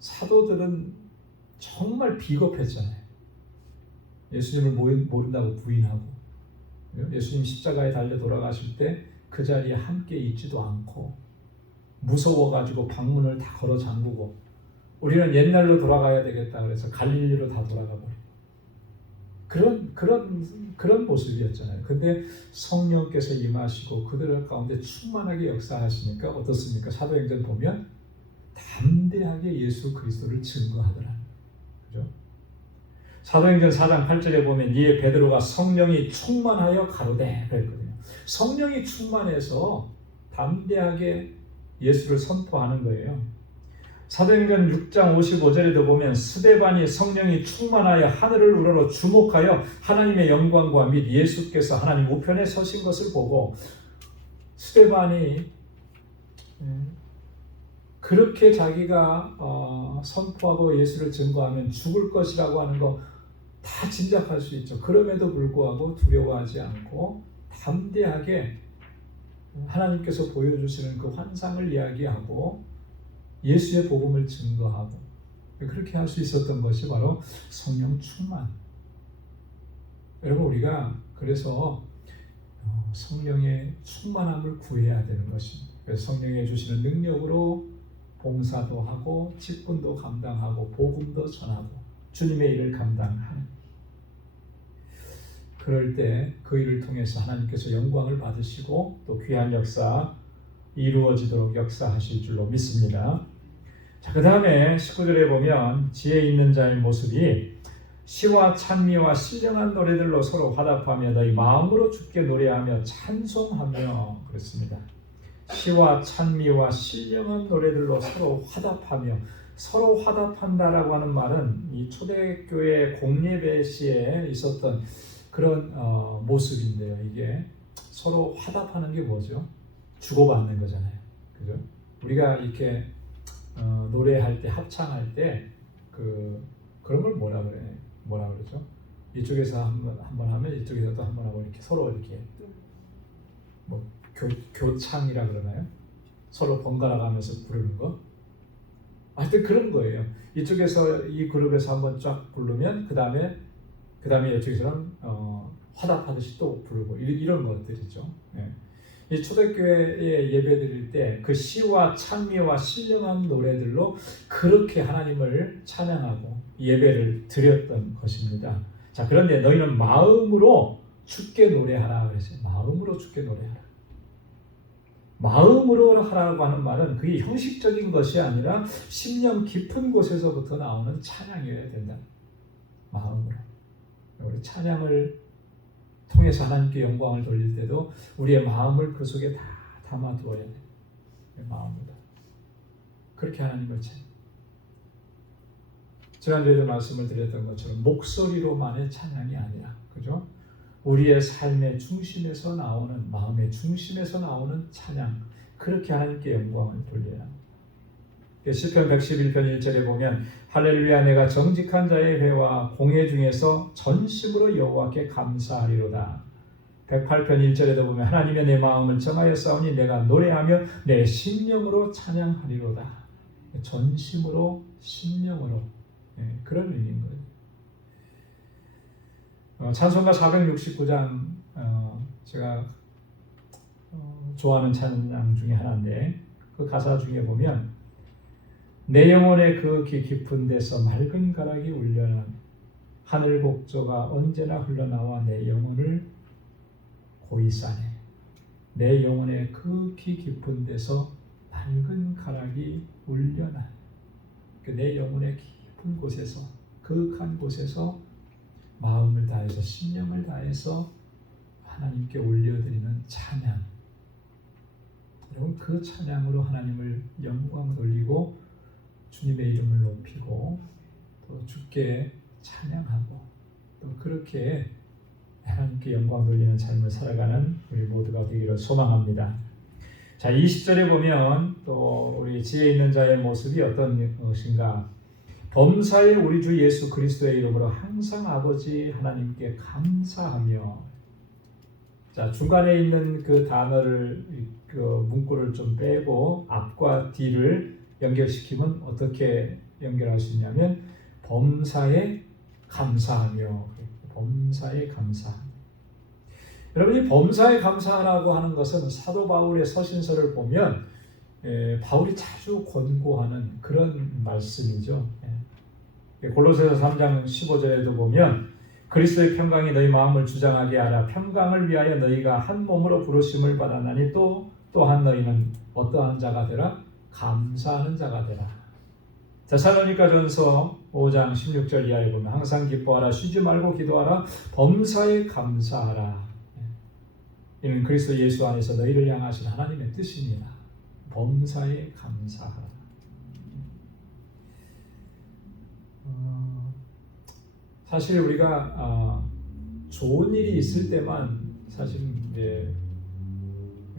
사도들은 정말 비겁했잖아요. 예수님을 모른다고 부인하고, 예수님 십자가에 달려 돌아가실 때 그 자리에 함께 있지도 않고 무서워가지고 방문을 다 걸어 잠그고, 우리는 옛날로 돌아가야 되겠다 그래서 갈릴리로 다 돌아가 버리고 그런 모습이었잖아요. 근데 성령께서 임하시고 그들 가운데 충만하게 역사하시니까 어떻습니까? 사도행전 보면 담대하게 예수 그리스도를 증거하더라. 그죠? 사도행전 4장 8절에 보면 이에 베드로가 성령이 충만하여 가로되 그랬거든요. 성령이 충만해서 담대하게 예수를 선포하는 거예요. 사도행전 6장 55절에도 보면 스데반이 성령이 충만하여 하늘을 우러러 주목하여 하나님의 영광과 및 예수께서 하나님 우편에 서신 것을 보고, 스데반이 그렇게 자기가 선포하고 예수를 증거하면 죽을 것이라고 하는 거 다 짐작할 수 있죠. 그럼에도 불구하고 두려워하지 않고 담대하게 하나님께서 보여주시는 그 환상을 이야기하고 예수의 복음을 증거하고, 그렇게 할 수 있었던 것이 바로 성령 충만. 여러분, 우리가 그래서 성령의 충만함을 구해야 되는 것입니다. 그래서 성령이 주시는 능력으로 봉사도 하고 직분도 감당하고 복음도 전하고 주님의 일을 감당하는. 그럴 때 그 일을 통해서 하나님께서 영광을 받으시고 또 귀한 역사 이루어지도록 역사하실 줄로 믿습니다. 자, 그 다음에 19절에 보면 지혜 있는 자의 모습이 시와 찬미와 신령한 노래들로 서로 화답하며 너희 마음으로 주께 노래하며 찬송하며 그랬습니다. 시와 찬미와 신령한 노래들로 서로 화답하며 서로 화답한다라고 하는 말은 이 초대교회 공예배 시에 있었던 그런 모습인데요. 이게 서로 화답하는 게 뭐죠? 주고받는 거잖아요. 그죠? 우리가 이렇게 노래할 때 합창할 때 그런 걸 뭐라 그러죠? 이쪽에서 한번 하면 이쪽에서 또 한번 하고 이렇게 서로 이렇게 뭐 교창이라 그러나요? 서로 번갈아 가면서 부르는 거. 하여튼 그런 거예요. 이쪽에서 이 그룹에서 한번 쫙 부르면 그 다음에 이쪽에서는 화답하듯이 또 부르고 이런 것들이죠. 예. 이 초대교회에 예배드릴 때 그 시와 찬미와 신령한 노래들로 그렇게 하나님을 찬양하고 예배를 드렸던 것입니다. 자, 그런데 너희는 마음으로 주께 노래하라 그랬어요. 마음으로 주께 노래하라. 마음으로 하라고 하는 말은 그게 형식적인 것이 아니라 심령 깊은 곳에서부터 나오는 찬양이어야 된다. 마음으로. 우리 찬양을 통해서 하나님께 영광을 돌릴 때도 우리의 마음을 그 속에 다 담아두어야 돼. 마음으로. 그렇게 하나님을 찬양. 지난주에도 말씀을 드렸던 것처럼 목소리로만의 찬양이 아니라, 그죠? 우리의 삶의 중심에서 나오는, 마음의 중심에서 나오는 찬양, 그렇게 하나님께 영광을 돌려야 합니다. 시편 111편 1절에 보면 할렐루야 내가 정직한 자의 회와 공회 중에서 전심으로 여호와께 감사하리로다. 108편 1절에도 보면 하나님의 내 마음을 정하여 싸우니 내가 노래하며 내 심령으로 찬양하리로다. 전심으로 심령으로 그런 의미인 거예요. 찬송가 469장 제가 좋아하는 찬양 중에 하나인데 그 가사 중에 보면 내 영혼의 그 깊은 데서 맑은 가락이 울려는 하늘 곡조가 언제나 흘러나와 내 영혼을 고이 싸네. 내 영혼의 그 깊은 데서 맑은 가락이 울려나. 내 영혼의 깊은 곳에서 그윽한 곳에서 마음을 다해서 신령을 다해서 하나님께 올려드리는 찬양. 여러분 그 찬양으로 하나님을 영광 돌리고 주님의 이름을 높이고 또 주께 찬양하고 또 그렇게 하나님께 영광 돌리는 삶을 살아가는 우리 모두가 되기를 소망합니다. 자, 20절에 보면 또 우리 지혜 있는 자의 모습이 어떤 것인가? 범사에 우리 주 예수 그리스도의 이름으로 항상 아버지 하나님께 감사하며. 자, 중간에 있는 그 단어를 그 문구를 좀 빼고 앞과 뒤를 연결시키면 어떻게 연결할 수 있냐면 범사에 감사하며. 범사에 감사하며. 여러분 이 범사에 감사하라고 하는 것은 사도 바울의 서신서를 보면 바울이 자주 권고하는 그런 말씀이죠. 골로새서 3장 15절에도 보면 그리스도의 평강이 너희 마음을 주장하게 하라. 평강을 위하여 너희가 한 몸으로 부르심을 받았나니 또한 너희는 어떠한 자가 되라? 감사하는 자가 되라. 데살로니가전서 5장 16절 이하에 보면 항상 기뻐하라, 쉬지 말고 기도하라, 범사에 감사하라. 이는 그리스도 예수 안에서 너희를 향하신 하나님의 뜻이니라. 범사에 감사하라. 사실 우리가 좋은 일이 있을 때만 사실 이제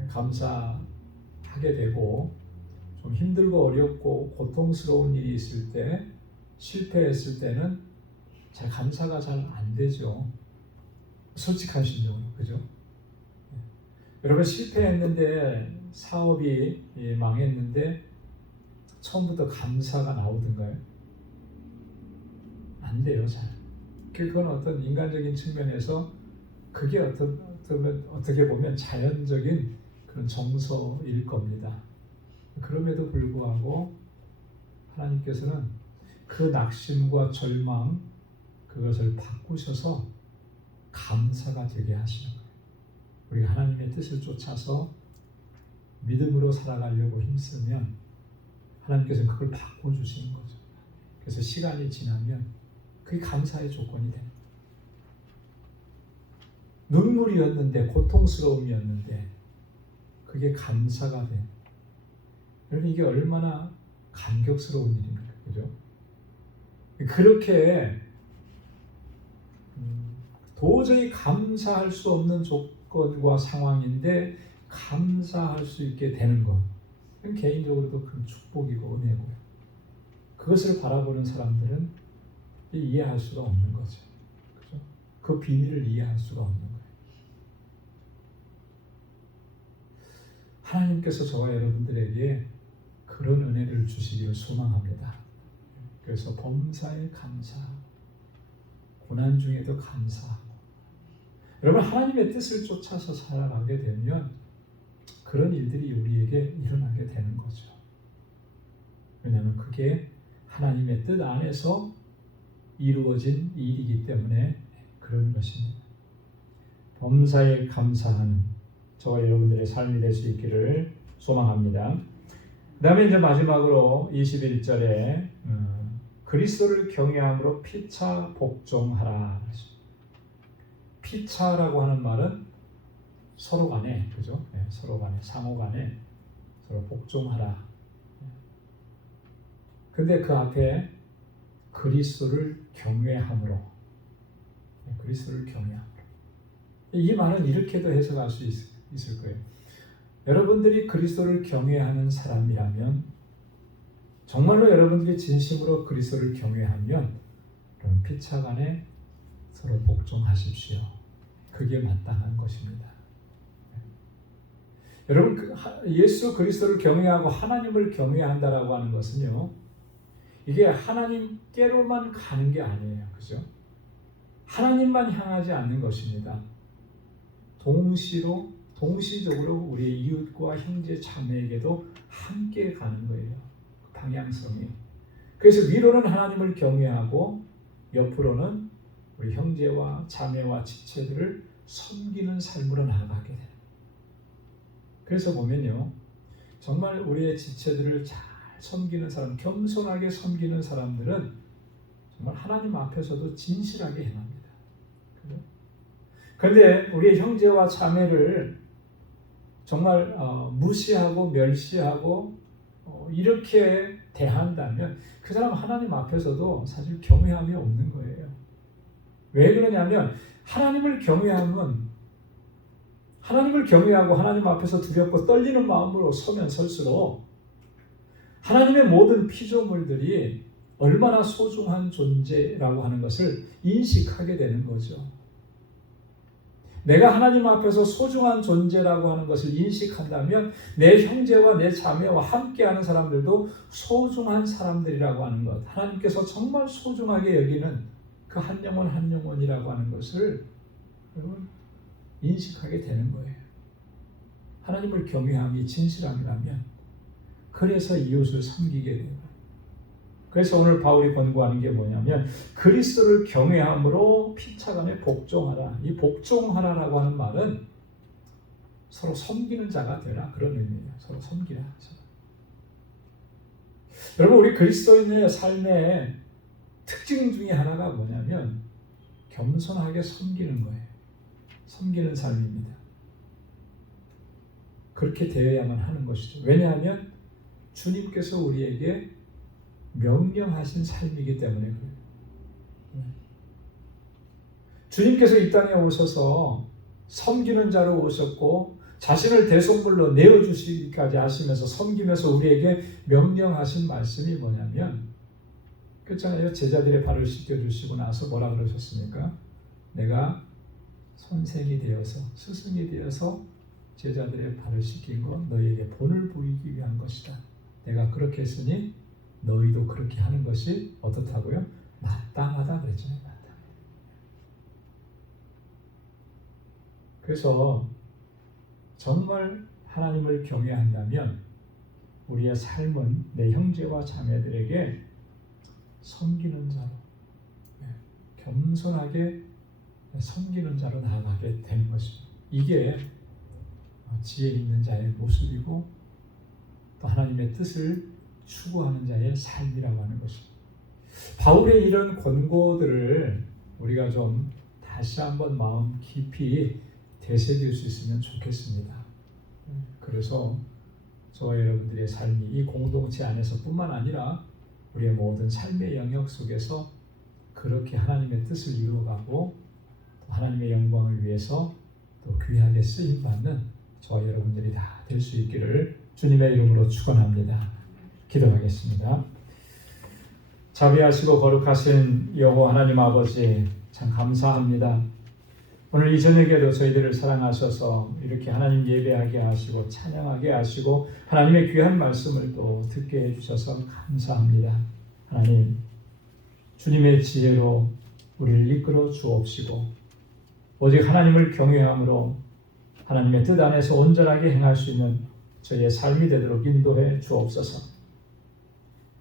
감사하게 되고 좀 힘들고 어렵고 고통스러운 일이 있을 때 실패했을 때는 잘 감사가 잘 안 되죠. 솔직한 심정으로 그죠? 여러분 실패했는데 사업이 망했는데 처음부터 감사가 나오던가요? 안 돼요, 잘. 그건 어떤 인간적인 측면에서 그게 어떻게 보면 자연적인 그런 정서일 겁니다. 그럼에도 불구하고 하나님께서는 그 낙심과 절망 그것을 바꾸셔서 감사가 되게 하시는 거예요. 우리가 하나님의 뜻을 쫓아서 믿음으로 살아가려고 힘쓰면 하나님께서는 그걸 바꿔주시는 거죠. 그래서 시간이 지나면 그게 감사의 조건이 됩니다. 눈물이었는데, 고통스러움이었는데 그게 감사가 돼. 여러분, 이게 얼마나 감격스러운 일입니까? 그죠? 그렇게 도저히 감사할 수 없는 조건과 상황인데 감사할 수 있게 되는 것, 그건 개인적으로도 큰 축복이고 은혜고요. 그것을 바라보는 사람들은 이해할 수가 없는 거죠. 그죠? 그 비밀을 이해할 수가 없는 거예요. 하나님께서 저와 여러분들에게 그런 은혜를 주시기를 소망합니다. 그래서 범사에 감사하고 고난 중에도 감사하고, 여러분, 하나님의 뜻을 쫓아서 살아가게 되면 그런 일들이 우리에게 일어나게 되는 거죠. 왜냐하면 그게 하나님의 뜻 안에서 이루어진 일이기 때문에 그런 것입니다. 범사에 감사하는 저와 여러분들의 삶이 될 수 있기를 소망합니다. 그 다음에 이제 마지막으로 21절에 그리스도를 경외함으로 피차 복종하라. 피차라고 하는 말은 서로 간에, 그죠? 네, 서로 간에, 상호 간에 서로 복종하라. 근데 그 앞에 그리스도를 경외함으로, 그리스도를 경외함으로. 이 말은 이렇게도 해석할 수 있을 거예요. 여러분들이 그리스도를 경외하는 사람이라면, 정말로 여러분들이 진심으로 그리스도를 경외하면 그럼 피차 간에 서로 복종하십시오. 그게 마땅한 것입니다. 여러분, 예수 그리스도를 경외하고 하나님을 경외한다라고 하는 것은요, 이게 하나님께로만 가는 게 아니에요. 그죠? 하나님만 향하지 않는 것입니다. 동시적으로 우리의 이웃과 형제 자매에게도 함께 가는 거예요. 방향성이. 그래서 위로는 하나님을 경외하고 옆으로는 우리 형제와 자매와 지체들을 섬기는 삶으로 나아가게 돼요. 그래서 보면요, 정말 우리의 지체들을 잘 섬기는 사람, 겸손하게 섬기는 사람들은 정말 하나님 앞에서도 진실하게 행합니다. 그런데 우리의 형제와 자매를 정말 무시하고 멸시하고 이렇게 대한다면 그 사람 하나님 앞에서도 사실 경외함이 없는 거예요. 왜 그러냐면 하나님을 경외하고 하나님 앞에서 두렵고 떨리는 마음으로 서면 설수록 하나님의 모든 피조물들이 얼마나 소중한 존재라고 하는 것을 인식하게 되는 거죠. 내가 하나님 앞에서 소중한 존재라고 하는 것을 인식한다면 내 형제와 내 자매와 함께하는 사람들도 소중한 사람들이라고 하는 것, 하나님께서 정말 소중하게 여기는 그 한 영혼 한 영혼이라고 하는 것을 여러분 인식하게 되는 거예요. 하나님을 경외함이 진실함이라면 그래서 이웃을 섬기게 돼요. 그래서 오늘 바울이 권고하는 게 뭐냐면 그리스도를 경외함으로 피차간에 복종하라. 이 복종하라라고 하는 말은 서로 섬기는 자가 되라, 그런 의미예요. 서로 섬기라. 여러분, 우리 그리스도인의 삶의 특징 중에 하나가 뭐냐면 겸손하게 섬기는 거예요. 섬기는 삶입니다. 그렇게 되어야만 하는 것이죠. 왜냐하면 주님께서 우리에게 명령하신 삶이기 때문에 그래요. 주님께서 이 땅에 오셔서 섬기는 자로 오셨고 자신을 대속물로 내어주시기까지 하시면서 섬기면서 우리에게 명령하신 말씀이 뭐냐면, 그렇잖아요. 제자들의 발을 씻겨주시고 나서 뭐라 그러셨습니까? 내가 선생이 되어서, 스승이 되어서 제자들의 발을 씻긴 건 너희에게 본을 보이기 위한 것이다. 내가 그렇게 했으니 너희도 그렇게 하는 것이 어떻다고요? 마땅하다 그랬잖아요. 마땅해. 그래서 정말 하나님을 경외한다면 우리의 삶은 내 형제와 자매들에게 섬기는 자로 겸손하게 섬기는 자로 나아가게 되는 것입니다. 이게 지혜 있는 자의 모습이고 또 하나님의 뜻을 추구하는 자의 삶이라고 하는 것입니다. 바울의 이런 권고들을 우리가 좀 다시 한번 마음 깊이 되새길 수 있으면 좋겠습니다. 그래서 저와 여러분들의 삶이 이 공동체 안에서뿐만 아니라 우리의 모든 삶의 영역 속에서 그렇게 하나님의 뜻을 이루어가고 또 하나님의 영광을 위해서 또 귀하게 쓰임받는 저와 여러분들이 다 될 수 있기를 주님의 이름으로 축원합니다. 기도하겠습니다. 자비하시고 거룩하신 여호와 하나님 아버지, 참 감사합니다. 오늘 이 저녁에도 저희들을 사랑하셔서 이렇게 하나님 예배하게 하시고 찬양하게 하시고 하나님의 귀한 말씀을 또 듣게 해주셔서 감사합니다. 하나님, 주님의 지혜로 우리를 이끌어 주옵시고 오직 하나님을 경외함으로 하나님의 뜻 안에서 온전하게 행할 수 있는 저희의 삶이 되도록 인도해 주옵소서.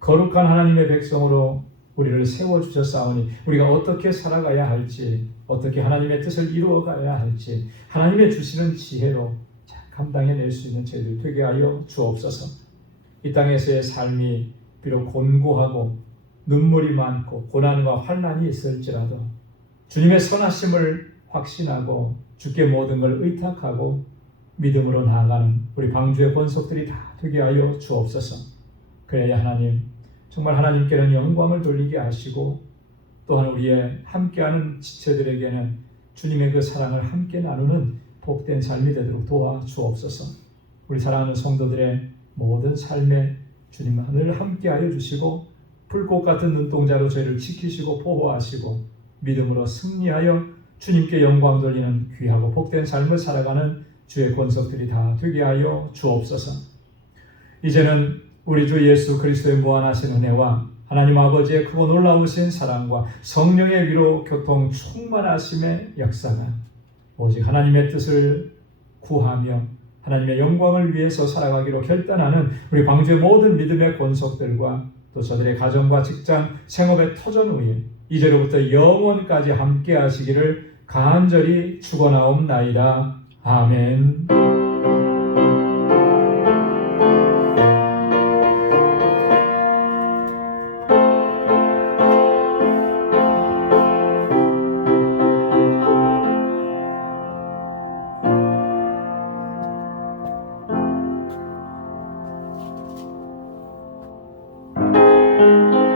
거룩한 하나님의 백성으로 우리를 세워주셨사오니 우리가 어떻게 살아가야 할지, 어떻게 하나님의 뜻을 이루어가야 할지 하나님의 주시는 지혜로 감당해낼 수 있는 저희들 되게 하여 주옵소서. 이 땅에서의 삶이 비록 곤고하고 눈물이 많고 고난과 환난이 있을지라도 주님의 선하심을 확신하고 주께 모든 걸 의탁하고 믿음으로 나아가는 우리 방주의 권속들이 다 되게 하여 주옵소서. 그래야 하나님, 정말 하나님께는 영광을 돌리게 하시고 또한 우리의 함께하는 지체들에게는 주님의 그 사랑을 함께 나누는 복된 삶이 되도록 도와주옵소서. 우리 사랑하는 성도들의 모든 삶에 주님을 함께하여 주시고 불꽃 같은 눈동자로 저희를 지키시고 보호하시고 믿음으로 승리하여 주님께 영광 돌리는 귀하고 복된 삶을 살아가는 주의 권속들이 다 되게 하여 주옵소서. 이제는 우리 주 예수 그리스도의 무한하신 은혜와 하나님 아버지의 크고 놀라우신 사랑과 성령의 위로 교통 충만하심의 역사가 오직 하나님의 뜻을 구하며 하나님의 영광을 위해서 살아가기로 결단하는 우리 방주의 모든 믿음의 권속들과 또 저들의 가정과 직장, 생업의 터전 위에 이제로부터 영원까지 함께 하시기를 간절히 축원하옵나이다. 아멘.